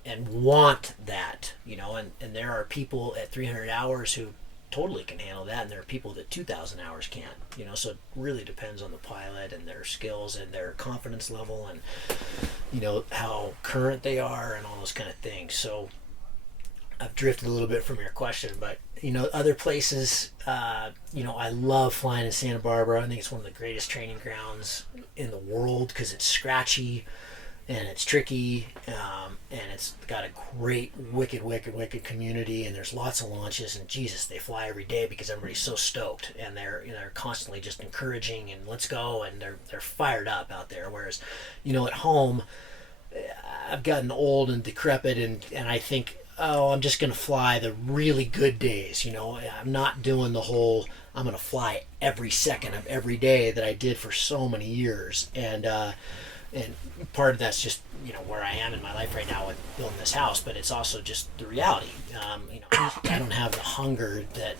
and want that, you know, and there are people at 300 hours who totally can handle that, and there are people that 2,000 hours can't, you know. So it really depends on the pilot and their skills and their confidence level, and, you know, how current they are and all those kind of things. So I've drifted a little bit from your question, but, you know, other places, you know, I love flying in Santa Barbara. I think it's one of the greatest training grounds in the world, because it's scratchy and it's tricky, and it's got a great wicked community, and there's lots of launches, and Jesus, they fly every day because everybody's so stoked, and they're constantly just encouraging and let's go, and they're fired up out there. Whereas, you know, at home, I've gotten old and decrepit, and I think, oh, I'm just going to fly the really good days. I'm not doing the whole, I'm going to fly every second of every day that I did for so many years. And part of that's just, where I am in my life right now with building this house, but it's also just the reality. I don't have the hunger that,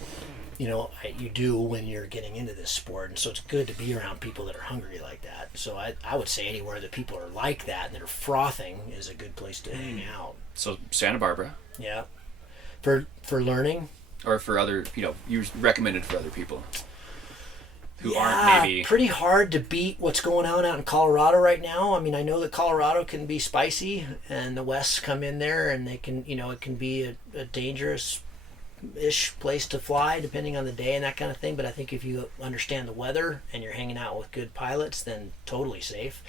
you do when you're getting into this sport. And so it's good to be around people that are hungry like that. So I would say anywhere that people are like that and that are frothing is a good place to hang out. So Santa Barbara. Yeah. For learning? Or for other, you recommended for other people who aren't maybe... pretty hard to beat what's going on out in Colorado right now. I mean, I know that Colorado can be spicy, and the Wests come in there, and they can, it can be a dangerous-ish place to fly, depending on the day and that kind of thing. But I think if you understand the weather and you're hanging out with good pilots, then totally safe.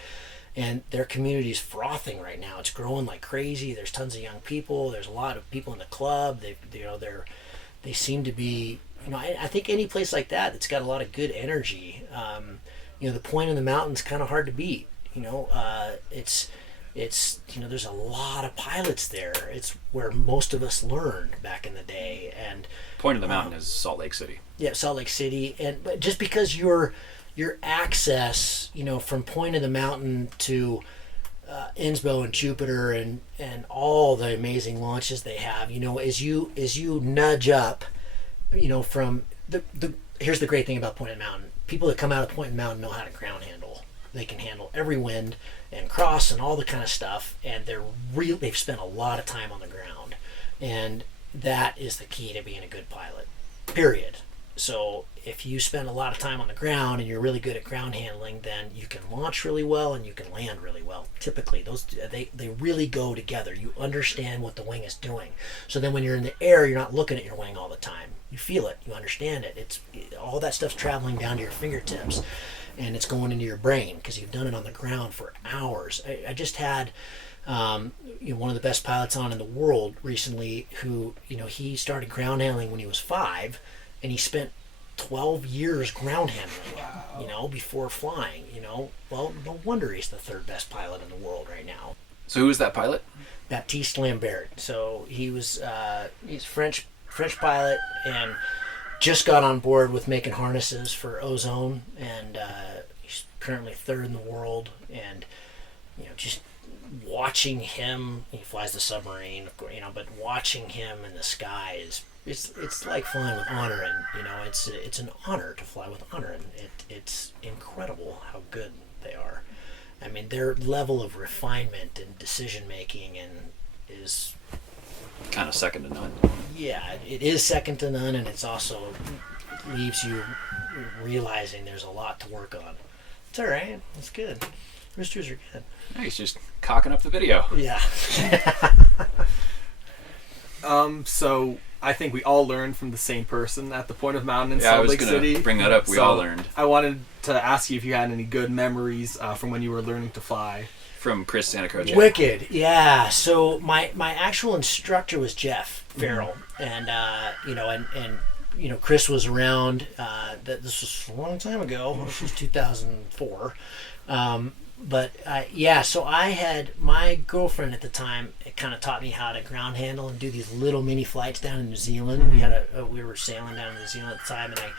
And their community is frothing right now. It's growing like crazy. There's tons of young people. There's a lot of people in the club. They seem to be, I think any place like that that's got a lot of good energy. The point in the mountain's kind of hard to beat. It's there's a lot of pilots there. It's where most of us learned back in the day. And Point of the mountain is Salt Lake City. Yeah, Salt Lake City. But just because your access, from Point of the Mountain to Innsbruck and Jupiter and all the amazing launches they have, as you nudge up, from here's the great thing about Point of the Mountain. People that come out of Point of the Mountain know how to ground handle. They can handle every wind and cross and all the kind of stuff, and they've spent a lot of time on the ground, and that is the key to being a good pilot, period. So if you spend a lot of time on the ground and you're really good at ground handling, then you can launch really well and you can land really well. Typically, they really go together. You understand what the wing is doing. So then when you're in the air, you're not looking at your wing all the time. You feel it. You understand it. All that stuff's traveling down to your fingertips, and it's going into your brain because you've done it on the ground for hours. I just had one of the best pilots on in the world recently who, he started ground handling when he was 5. And he spent 12 years ground handling, before flying, Well, no wonder he's the 3rd best pilot in the world right now. So who is that pilot? Baptiste Lambert. So he was, he's French pilot and just got on board with making harnesses for ozone. And he's currently 3rd in the world. And, just watching him, he flies the submarine, but watching him in the sky is... It's like flying with honor, and it's an honor to fly with honor, and it's incredible how good they are. I mean, their level of refinement and decision making is kind of second to none. Yeah, it is second to none, and it's also leaves you realizing there's a lot to work on. It's all right. It's good. Roosters are good. Yeah, he's just cocking up the video. Yeah. So I think we all learned from the same person at the Point of Mountain in Yeah, Salt Lake I was going City. to bring that up. We all learned. I wanted to ask you if you had any good memories from when you were learning to fly. From Chris Santacroce. Wicked, yeah. So my actual instructor was Jeff Farrell, and Chris was around. This was a long time ago. This was 2004. So I had my girlfriend at the time. It kind of taught me how to ground handle and do these little mini flights down in New Zealand. We were sailing down in New Zealand at the time, and I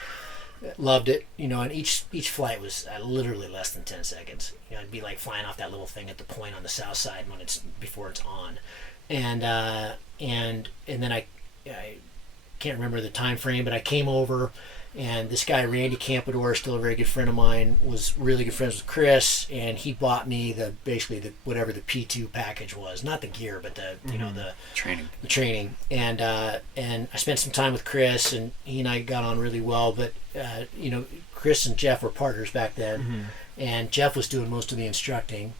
loved it. And each flight was literally less than 10 seconds. It'd be like flying off that little thing at the point on the south side before it's on, and then I can't remember the time frame, but I came over. And this guy, Randy Campador, still a very good friend of mine, was really good friends with Chris, and he bought me whatever the P2 package was, not the gear, but the training. The training. And I spent some time with Chris, and he and I got on really well. But Chris and Jeff were partners back then, and Jeff was doing most of the instructing,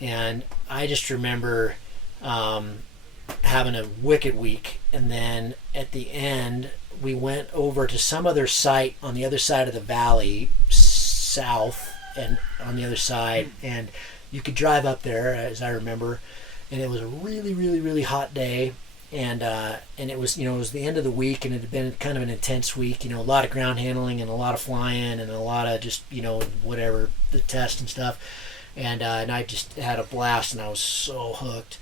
and I just remember having a wicked week, and then at the end, we went over to some other site on the other side of the valley, south, and on the other side, and you could drive up there, as I remember, and it was a really, really, really hot day, and it was it was the end of the week, and it had been kind of an intense week, a lot of ground handling and a lot of flying and a lot of just whatever, the test and stuff, and I just had a blast, and I was so hooked.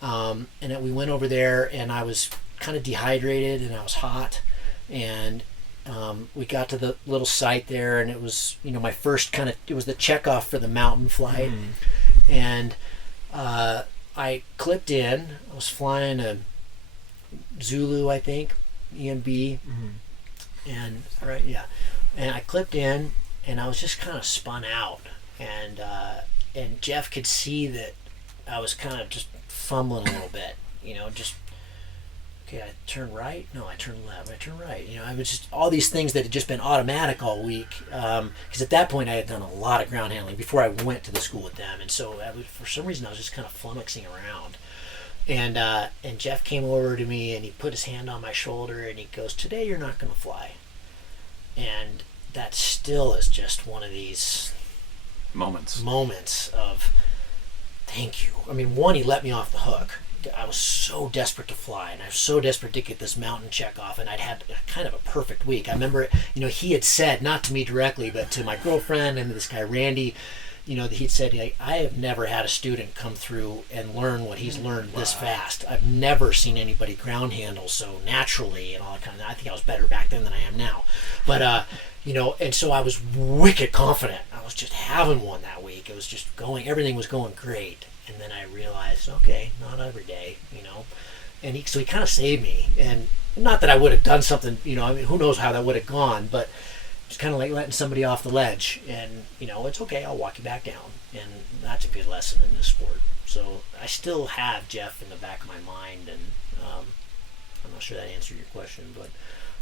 And then we went over there, and I was kind of dehydrated, and I was hot, and we got to the little site there, and it was, my first it was the checkoff for the mountain flight, and I clipped in. I was flying a Zulu, I think, EMB, and and I clipped in, and I was just kind of spun out, and Jeff could see that I was kind of just fumbling a little bit, just, okay, I turn right, no, I turn left, I turn right, I was just, all these things that had just been automatic all week, because at that point I had done a lot of ground handling before I went to the school with them, and so for some reason I was just kind of flummoxing around, and Jeff came over to me, and he put his hand on my shoulder, and he goes, "Today you're not going to fly," and that still is just one of these moments of thank you. I mean, one, he let me off the hook. I was so desperate to fly, and I was so desperate to get this mountain check off, and I'd had kind of a perfect week. I remember, he had said, not to me directly, but to my girlfriend and this guy Randy, he'd said, I have never had a student come through and learn what he's learned this fast. I've never seen anybody ground handle so naturally and all that kind of. I think I was better back then than I am now, but and so I was wicked confident. I was just having one that week. It was just everything was going great. And then I realized, okay, not every day, and he kind of saved me. And not that I would have done something, who knows how that would have gone, but it's kind of like letting somebody off the ledge, and it's okay, I'll walk you back down. And that's a good lesson in this sport. So I still have Jeff in the back of my mind, and I'm not sure that answered your question, but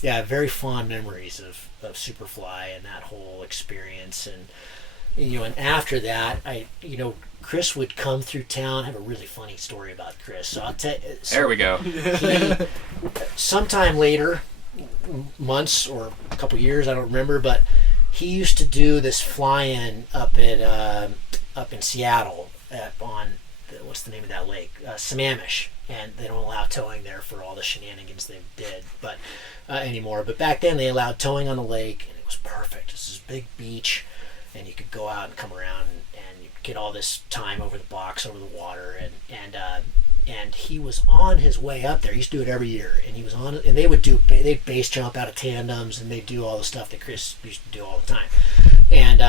yeah, very fond memories of Superfly and that whole experience. And and after that, Chris would come through town. I have a really funny story about Chris. So I'll tell you. There we go. Sometime later, months or a couple years, I don't remember, but he used to do this fly-in up in Seattle on what's the name of that lake? Sammamish, and they don't allow towing there for all the shenanigans they did, but anymore. But back then they allowed towing on the lake, and it was perfect. This is a big beach, and you could go out and come around and you get all this time over the box, over the water, and he was on his way up there. He used to do it every year, and he was on it, and they'd base jump out of tandems, and they'd do all the stuff that Chris used to do all the time, and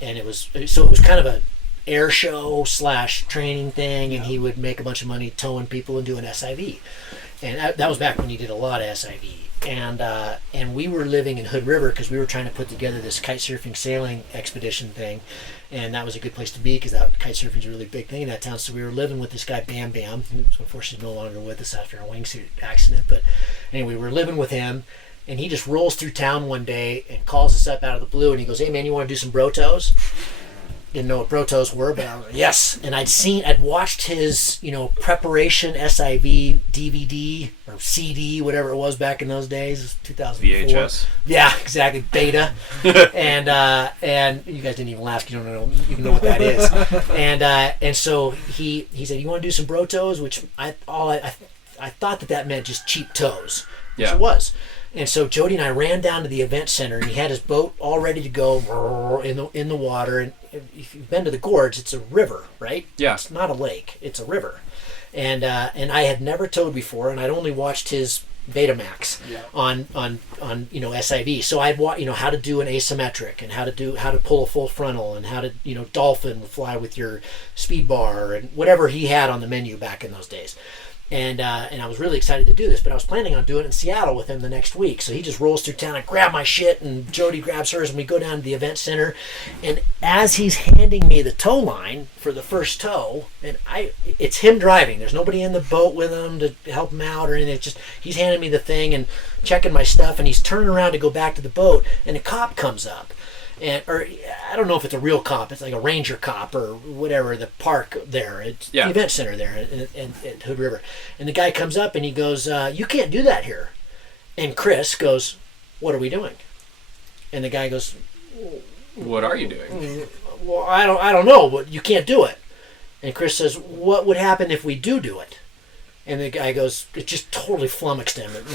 it was kind of a air show / training thing, and he would make a bunch of money towing people and doing SIV, and that was back when he did a lot of SIV. And we were living in Hood River because we were trying to put together this kite surfing sailing expedition thing, and that was a good place to be because that kite surfing is a really big thing in that town. So we were living with this guy Bam Bam, who's unfortunately no longer with us after a wingsuit accident. But anyway, we were living with him, and he just rolls through town one day and calls us up out of the blue, and he goes, "Hey man, you want to do some brotos?" Didn't know what brotos were, but I was like, yes. And I'd watched his, preparation SIV DVD or CD, whatever it was back in those days. It was 2004. VHS. Yeah, exactly. Beta. and you guys didn't even laugh. You don't know even know what that is. And so he said, "You want to do some brotos?" Which I thought that meant just cheap toes. Which Yeah. it was. And so Jody and I ran down to the event center, and he had his boat all ready to go in the water. And if you've been to the gorge, it's a river, right? Yeah. It's not a lake; it's a river. And I had never towed before, and I'd only watched his Betamax on SIV. So I'd how to do an asymmetric, and how to pull a full frontal, and how to dolphin fly with your speed bar, and whatever he had on the menu back in those days. And I was really excited to do this, but I was planning on doing it in Seattle with him the next week. So he just rolls through town. I grab my shit, and Jody grabs hers, and we go down to the event center. And as he's handing me the tow line for the first tow, and it's him driving. There's nobody in the boat with him to help him out or anything. It's just he's handing me the thing and checking my stuff, and he's turning around to go back to the boat, and a cop comes up. Or I don't know if it's a real cop. It's like a ranger cop or whatever. The park there, it's the event center there at Hood River. And the guy comes up and he goes, "You can't do that here." And Chris goes, "What are we doing?" And the guy goes, What are you doing? "Well, I don't know, but you can't do it." And Chris says, "What would happen if we do it?" And the guy goes, it just totally flummoxed him. And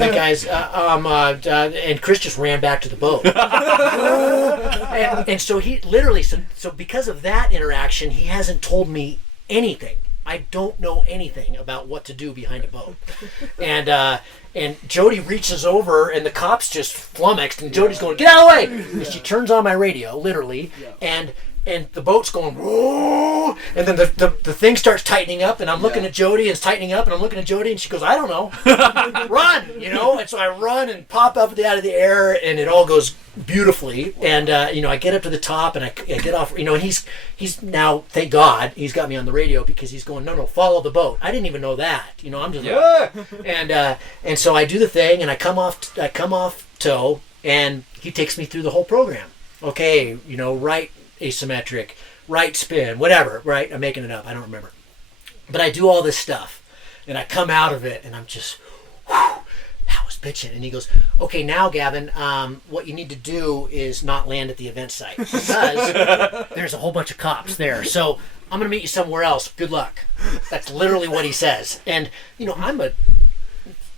the guy's, and Chris just ran back to the boat. And And so he literally, so because of that interaction, he hasn't told me anything. I don't know anything about what to do behind a boat. And Jody reaches over, and the cop's just flummoxed, and Jody's going, "Get out of the way!" And she turns on my radio, literally, and the boat's going, whoa, and then the thing starts tightening up, and I'm looking at Jody, and it's tightening up, and I'm looking at Jody, and she goes, "I don't know." Run, and so I run and pop up out of the air, and it all goes beautifully, and I get up to the top, and I get off, and he's now, thank God, he's got me on the radio, because he's going, no, follow the boat. I didn't even know that, I'm just and so I do the thing, and I come off tow, and he takes me through the whole program. Okay, right asymmetric, right spin, whatever, right? I'm making it up. I don't remember. But I do all this stuff, and I come out of it, and I'm just, that was bitching. And he goes, "Okay, now, Gavin, what you need to do is not land at the event site, because there's a whole bunch of cops there. So I'm going to meet you somewhere else. Good luck." That's literally what he says. And, I'm a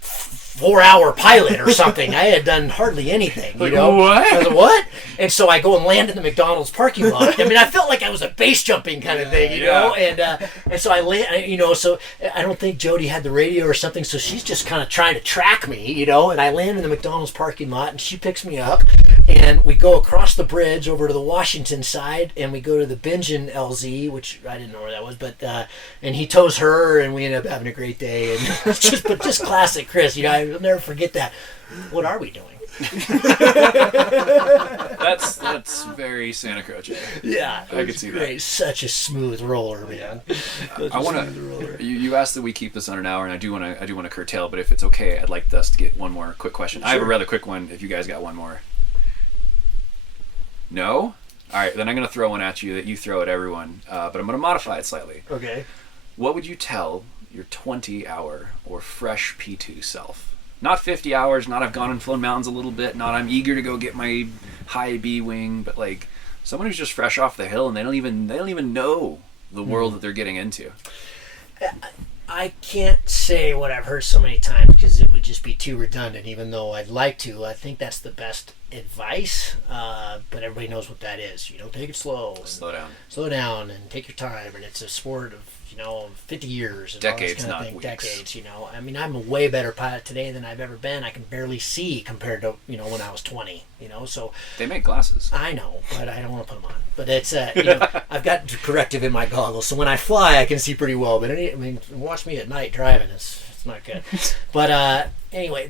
4-hour pilot or something. I had done hardly anything, What? I was like, what? And so I go and land in the McDonald's parking lot. I mean, I felt like I was a base jumping kind of thing, and so I land, so I don't think Jody had the radio or something, so she's just kind of trying to track me, and I land in the McDonald's parking lot, and she picks me up, and we go across the bridge over to the Washington side, and we go to the Bingen LZ, which I didn't know where that was, but and he tows her, and we end up having a great day, and just classic Chris, I'll never forget that. What are we doing? That's very Santacroce. Yeah, I could see great. that. Such a smooth roller, man. I want to. You asked that we keep this on an hour, and I do want to curtail. But if it's okay, I'd like us to get one more quick question. Sure. I have a rather quick one. If you guys got one more. No. All right, then I'm going to throw one at you that you throw at everyone, but I'm going to modify it slightly. Okay. What would you tell your 20-hour or fresh P2 self? Not 50 hours, not I've gone and flown mountains a little bit, not I'm eager to go get my high B wing, but like someone who's just fresh off the hill and they don't even know the world that they're getting into. I can't say what I've heard so many times because it would just be too redundant, even though I'd like to. I think that's the best advice, but everybody knows what that is. Take it slow. Slow down and take your time, and it's a sport of 50 years and decades, all this kind not of thing. weeks. Decades. I mean, I'm a way better pilot today than I've ever been. I can barely see compared to when I was 20. So they make glasses. I know, but I don't want to put them on. But it's I've got corrective in my goggles, so when I fly, I can see pretty well. But watch me at night driving. It's not good. But anyway,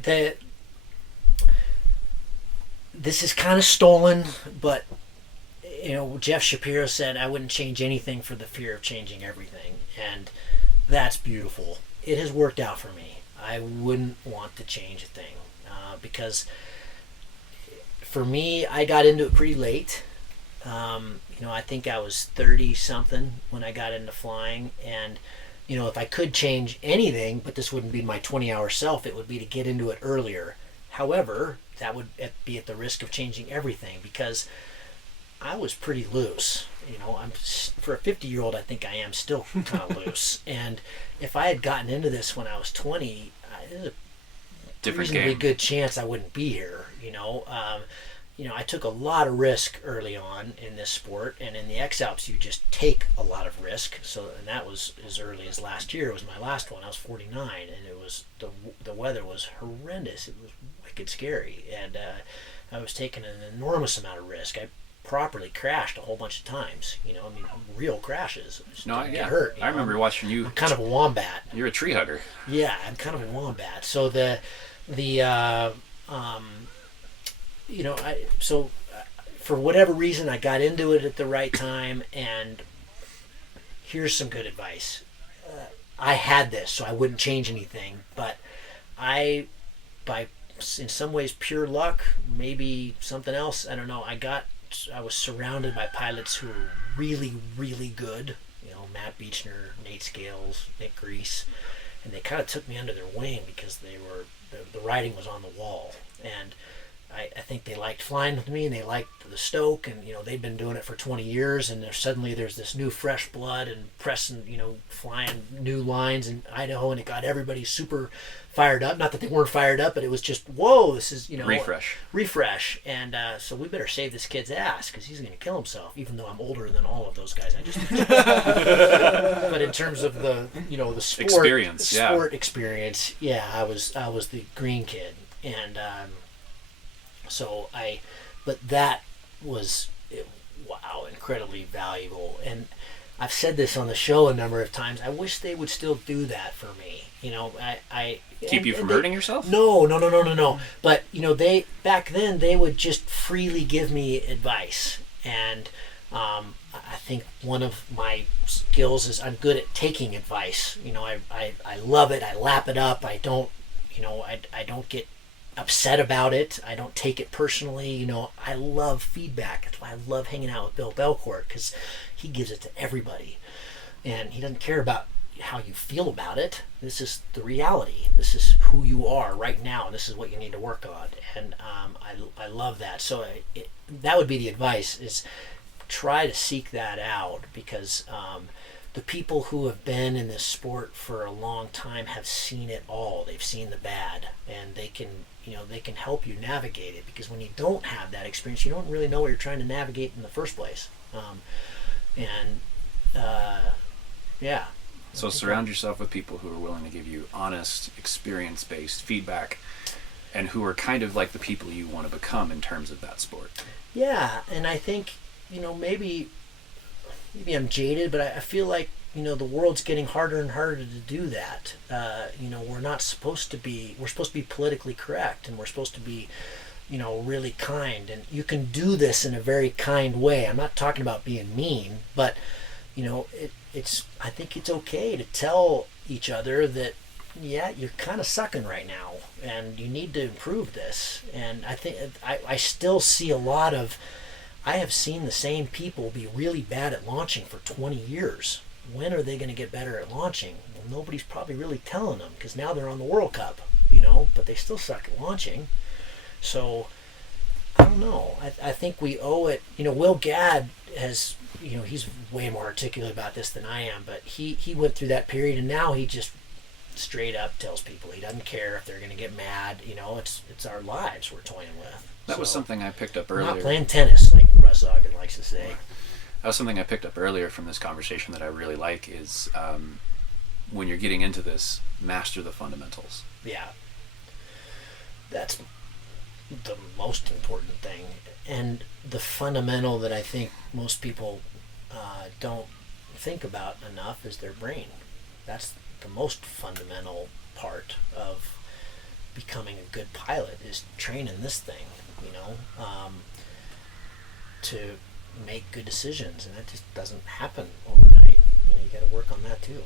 this is kind of stolen, but Jeff Shapiro said I wouldn't change anything for the fear of changing everything, and that's beautiful. It has worked out for me. I wouldn't want to change a thing because for me, I got into it pretty late. I think I was 30 something when I got into flying, and if I could change anything, but this wouldn't be my 20-hour self, it would be to get into it earlier. However, that would be at the risk of changing everything because I was pretty loose. I'm for a 50-year-old, I think I am still kind of loose. And if I had gotten into this when I was 20, there's a reasonably good chance I wouldn't be here. I took a lot of risk early on in this sport, and in the X-Alps, you just take a lot of risk. And that was as early as last year. It was my last one. I was 49, and it was the weather was horrendous. It was wicked scary, and I was taking an enormous amount of risk. I properly crashed a whole bunch of times. Real crashes. I get hurt. I remember watching you. I'm kind of a wombat. You're a tree hugger. Yeah, I'm kind of a wombat. So for whatever reason, I got into it at the right time, and here's some good advice. I had this, so I wouldn't change anything, but by in some ways pure luck, maybe something else, I don't know, I was surrounded by pilots who were really, really good. Matt Beechner, Nate Scales, Nick Grease, and they kind of took me under their wing because the writing was on the wall, and I think they liked flying with me, and they liked the stoke, and they've been doing it for 20 years, and suddenly there's this new fresh blood and pressing, flying new lines in Idaho, and it got everybody super fired up. Not that they weren't fired up, but it was just, whoa, this is refresh, and so we better save this kid's ass because he's going to kill himself. Even though I'm older than all of those guys I just mentioned. But in terms of the the sport experience, yeah, I was the green kid, and but that was, wow, incredibly valuable. And I've said this on the show a number of times. I wish they would still do that for me. I keep you from hurting yourself? No. But they back then they would just freely give me advice, and I think one of my skills is I'm good at taking advice. I love it. I lap it up. I don't get upset about it. I don't take it personally. I love feedback. That's why I love hanging out with Bill Belcourt, because he gives it to everybody, and he doesn't care about how you feel about it. This is the reality. This is who you are right now. This is what you need to work on, and I love that. So that would be the advice: is try to seek that out, because the people who have been in this sport for a long time have seen it all. They've seen the bad, and they can help you navigate it, because when you don't have that experience, you don't really know what you're trying to navigate in the first place. Yeah. So surround yourself with people who are willing to give you honest, experience-based feedback, and who are kind of like the people you want to become in terms of that sport. Yeah, and I think, maybe I'm jaded, but I feel like, the world's getting harder and harder to do that. We're supposed to be politically correct, and we're supposed to be, really kind. And you can do this in a very kind way. I'm not talking about being mean, but, I think it's okay to tell each other that, yeah, you're kind of sucking right now, and you need to improve this. And I think I still see I have seen the same people be really bad at launching for 20 years. When are they going to get better at launching? Well, nobody's probably really telling them, because now they're on the World Cup, but they still suck at launching. So, I don't know. I think we owe it. Will Gadd has, he's way more articulate about this than I am, but he went through that period, and now he just straight up tells people he doesn't care if they're going to get mad. It's our lives we're toying with. That was something I picked up earlier. Not playing tennis, like Russ Ogden likes to say. That was something I picked up earlier from this conversation that I really like is when you're getting into this, master the fundamentals. Yeah. That's the most important thing. And the fundamental that I think most people don't think about enough is their brain. That's the most fundamental part of becoming a good pilot, is training this thing, to make good decisions, and that just doesn't happen overnight. You got to work on that too.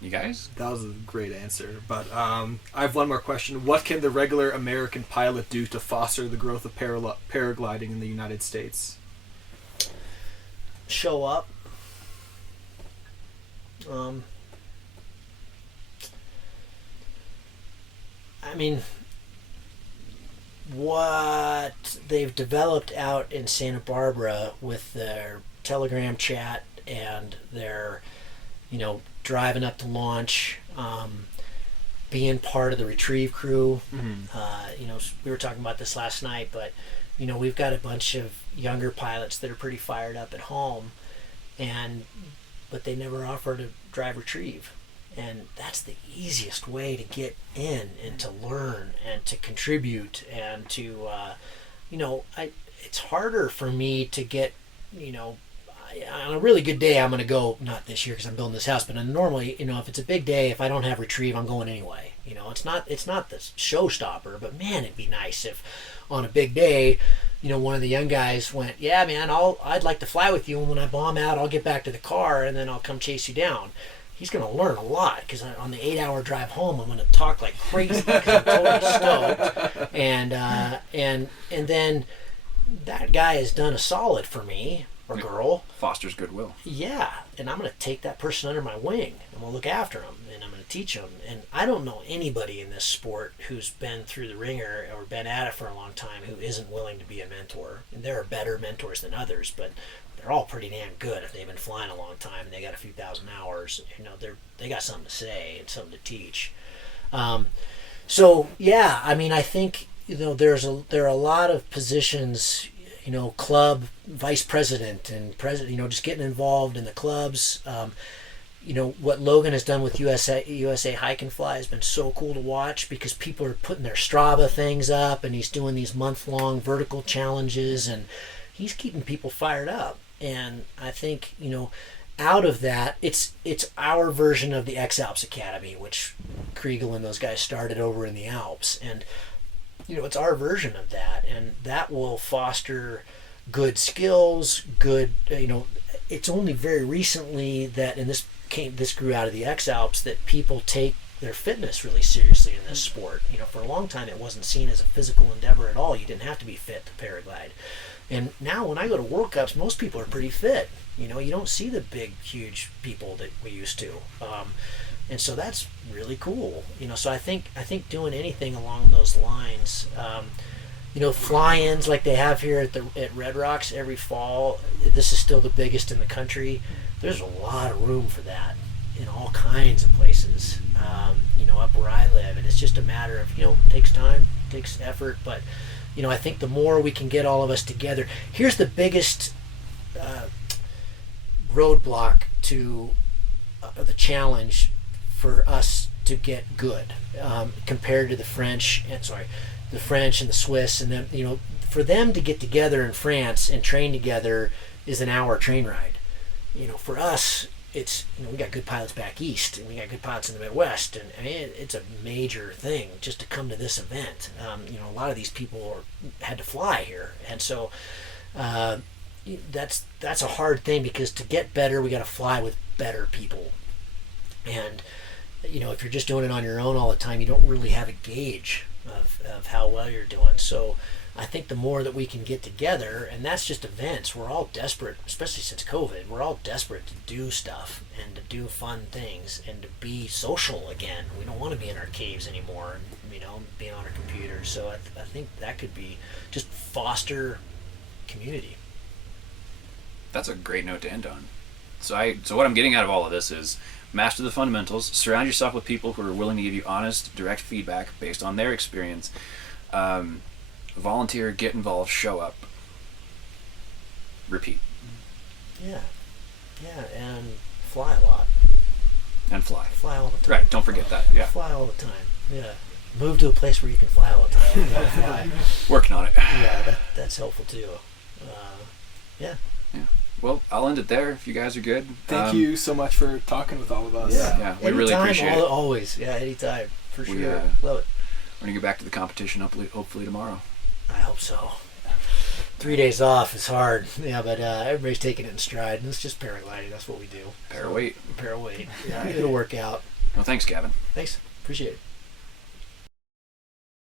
You guys? That was a great answer, but I have one more question. What can the regular American pilot do to foster the growth of paragliding in the United States? Show up. What they've developed out in Santa Barbara with their Telegram chat and their, driving up to launch, being part of the retrieve crew. Mm-hmm. We were talking about this last night, but, we've got a bunch of younger pilots that are pretty fired up at home, but they never offer to drive retrieve. And that's the easiest way to get in and to learn and to contribute and to, it's harder for me to get, on a really good day, I'm going to go, not this year because I'm building this house, but normally, if it's a big day, if I don't have retrieve, I'm going anyway. It's not the showstopper, but man, it'd be nice if on a big day, one of the young guys went, yeah, man, I'd like to fly with you, and when I bomb out, I'll get back to the car and then I'll come chase you down. He's going to learn a lot, because on the 8-hour drive home, I'm going to talk like crazy because I'm totally stoked. And then that guy has done a solid for me, or girl. Fosters goodwill. Yeah, and I'm going to take that person under my wing. I'm going to look after them, and I'm going to teach them. And I don't know anybody in this sport who's been through the ringer or been at it for a long time who isn't willing to be a mentor. And there are better mentors than others, but they're all pretty damn good if they've been flying a long time and they got a few thousand hours. They got something to say and something to teach. So yeah, I mean, I think there are a lot of positions. Club vice president and president, just getting involved in the clubs. What Logan has done with USA Hike and Fly has been so cool to watch, because people are putting their Strava things up, and he's doing these month-long vertical challenges, and he's keeping people fired up. And I think, out of that, it's our version of the X-Alps Academy, which Kriegel and those guys started over in the Alps. And it's our version of that, and that will foster good skills, it's only very recently that, and this grew out of the X-Alps, that people take their fitness really seriously in this sport. For a long time it wasn't seen as a physical endeavor at all. You didn't have to be fit to paraglide. And now when I go to World Cups, most people are pretty fit. You don't see the big, huge people that we used to. And so that's really cool. So I think doing anything along those lines, fly-ins like they have here at XRedRocks every fall. This is still the biggest in the country. There's a lot of room for that in all kinds of places. Up where I live, and it's just a matter of it takes time, takes effort, but I think the more we can get all of us together. Here's the biggest roadblock to the challenge for us to get good, compared to the French and the Swiss, and then for them to get together in France and train together is an hour train ride. For us, it's we got good pilots back east, and we got good pilots in the Midwest, and I mean it's a major thing just to come to this event. A lot of these people had to fly here, and so that's a hard thing, because to get better, we got to fly with better people. And if you're just doing it on your own all the time, you don't really have a gauge of how well you're doing. So I think the more that we can get together, and that's just events, we're all desperate, especially since COVID, we're all desperate to do stuff and to do fun things and to be social again. We don't want to be in our caves anymore, and being on our computers. So I think that could be just foster community. That's a great note to end on. So what I'm getting out of all of this is master the fundamentals, surround yourself with people who are willing to give you honest, direct feedback based on their experience. Volunteer, get involved, show up, repeat. Yeah, and fly a lot. And fly. Fly all the time. Right, don't forget that. Yeah. Fly all the time. Yeah. Move to a place where you can fly all the time. Fly. Working on it. Yeah, that's helpful too. Yeah. Well, I'll end it there if you guys are good. Thank you so much for talking with all of us. Yeah, we really appreciate it. Always. Yeah, anytime. For sure. Love it. We're going to get back to the competition hopefully tomorrow. I hope so. 3 days off is hard. Yeah, but everybody's taking it in stride. And it's just paragliding. That's what we do. Paraweight. Paraweight. Yeah, it'll work out. Well, thanks, Gavin. Thanks. Appreciate it.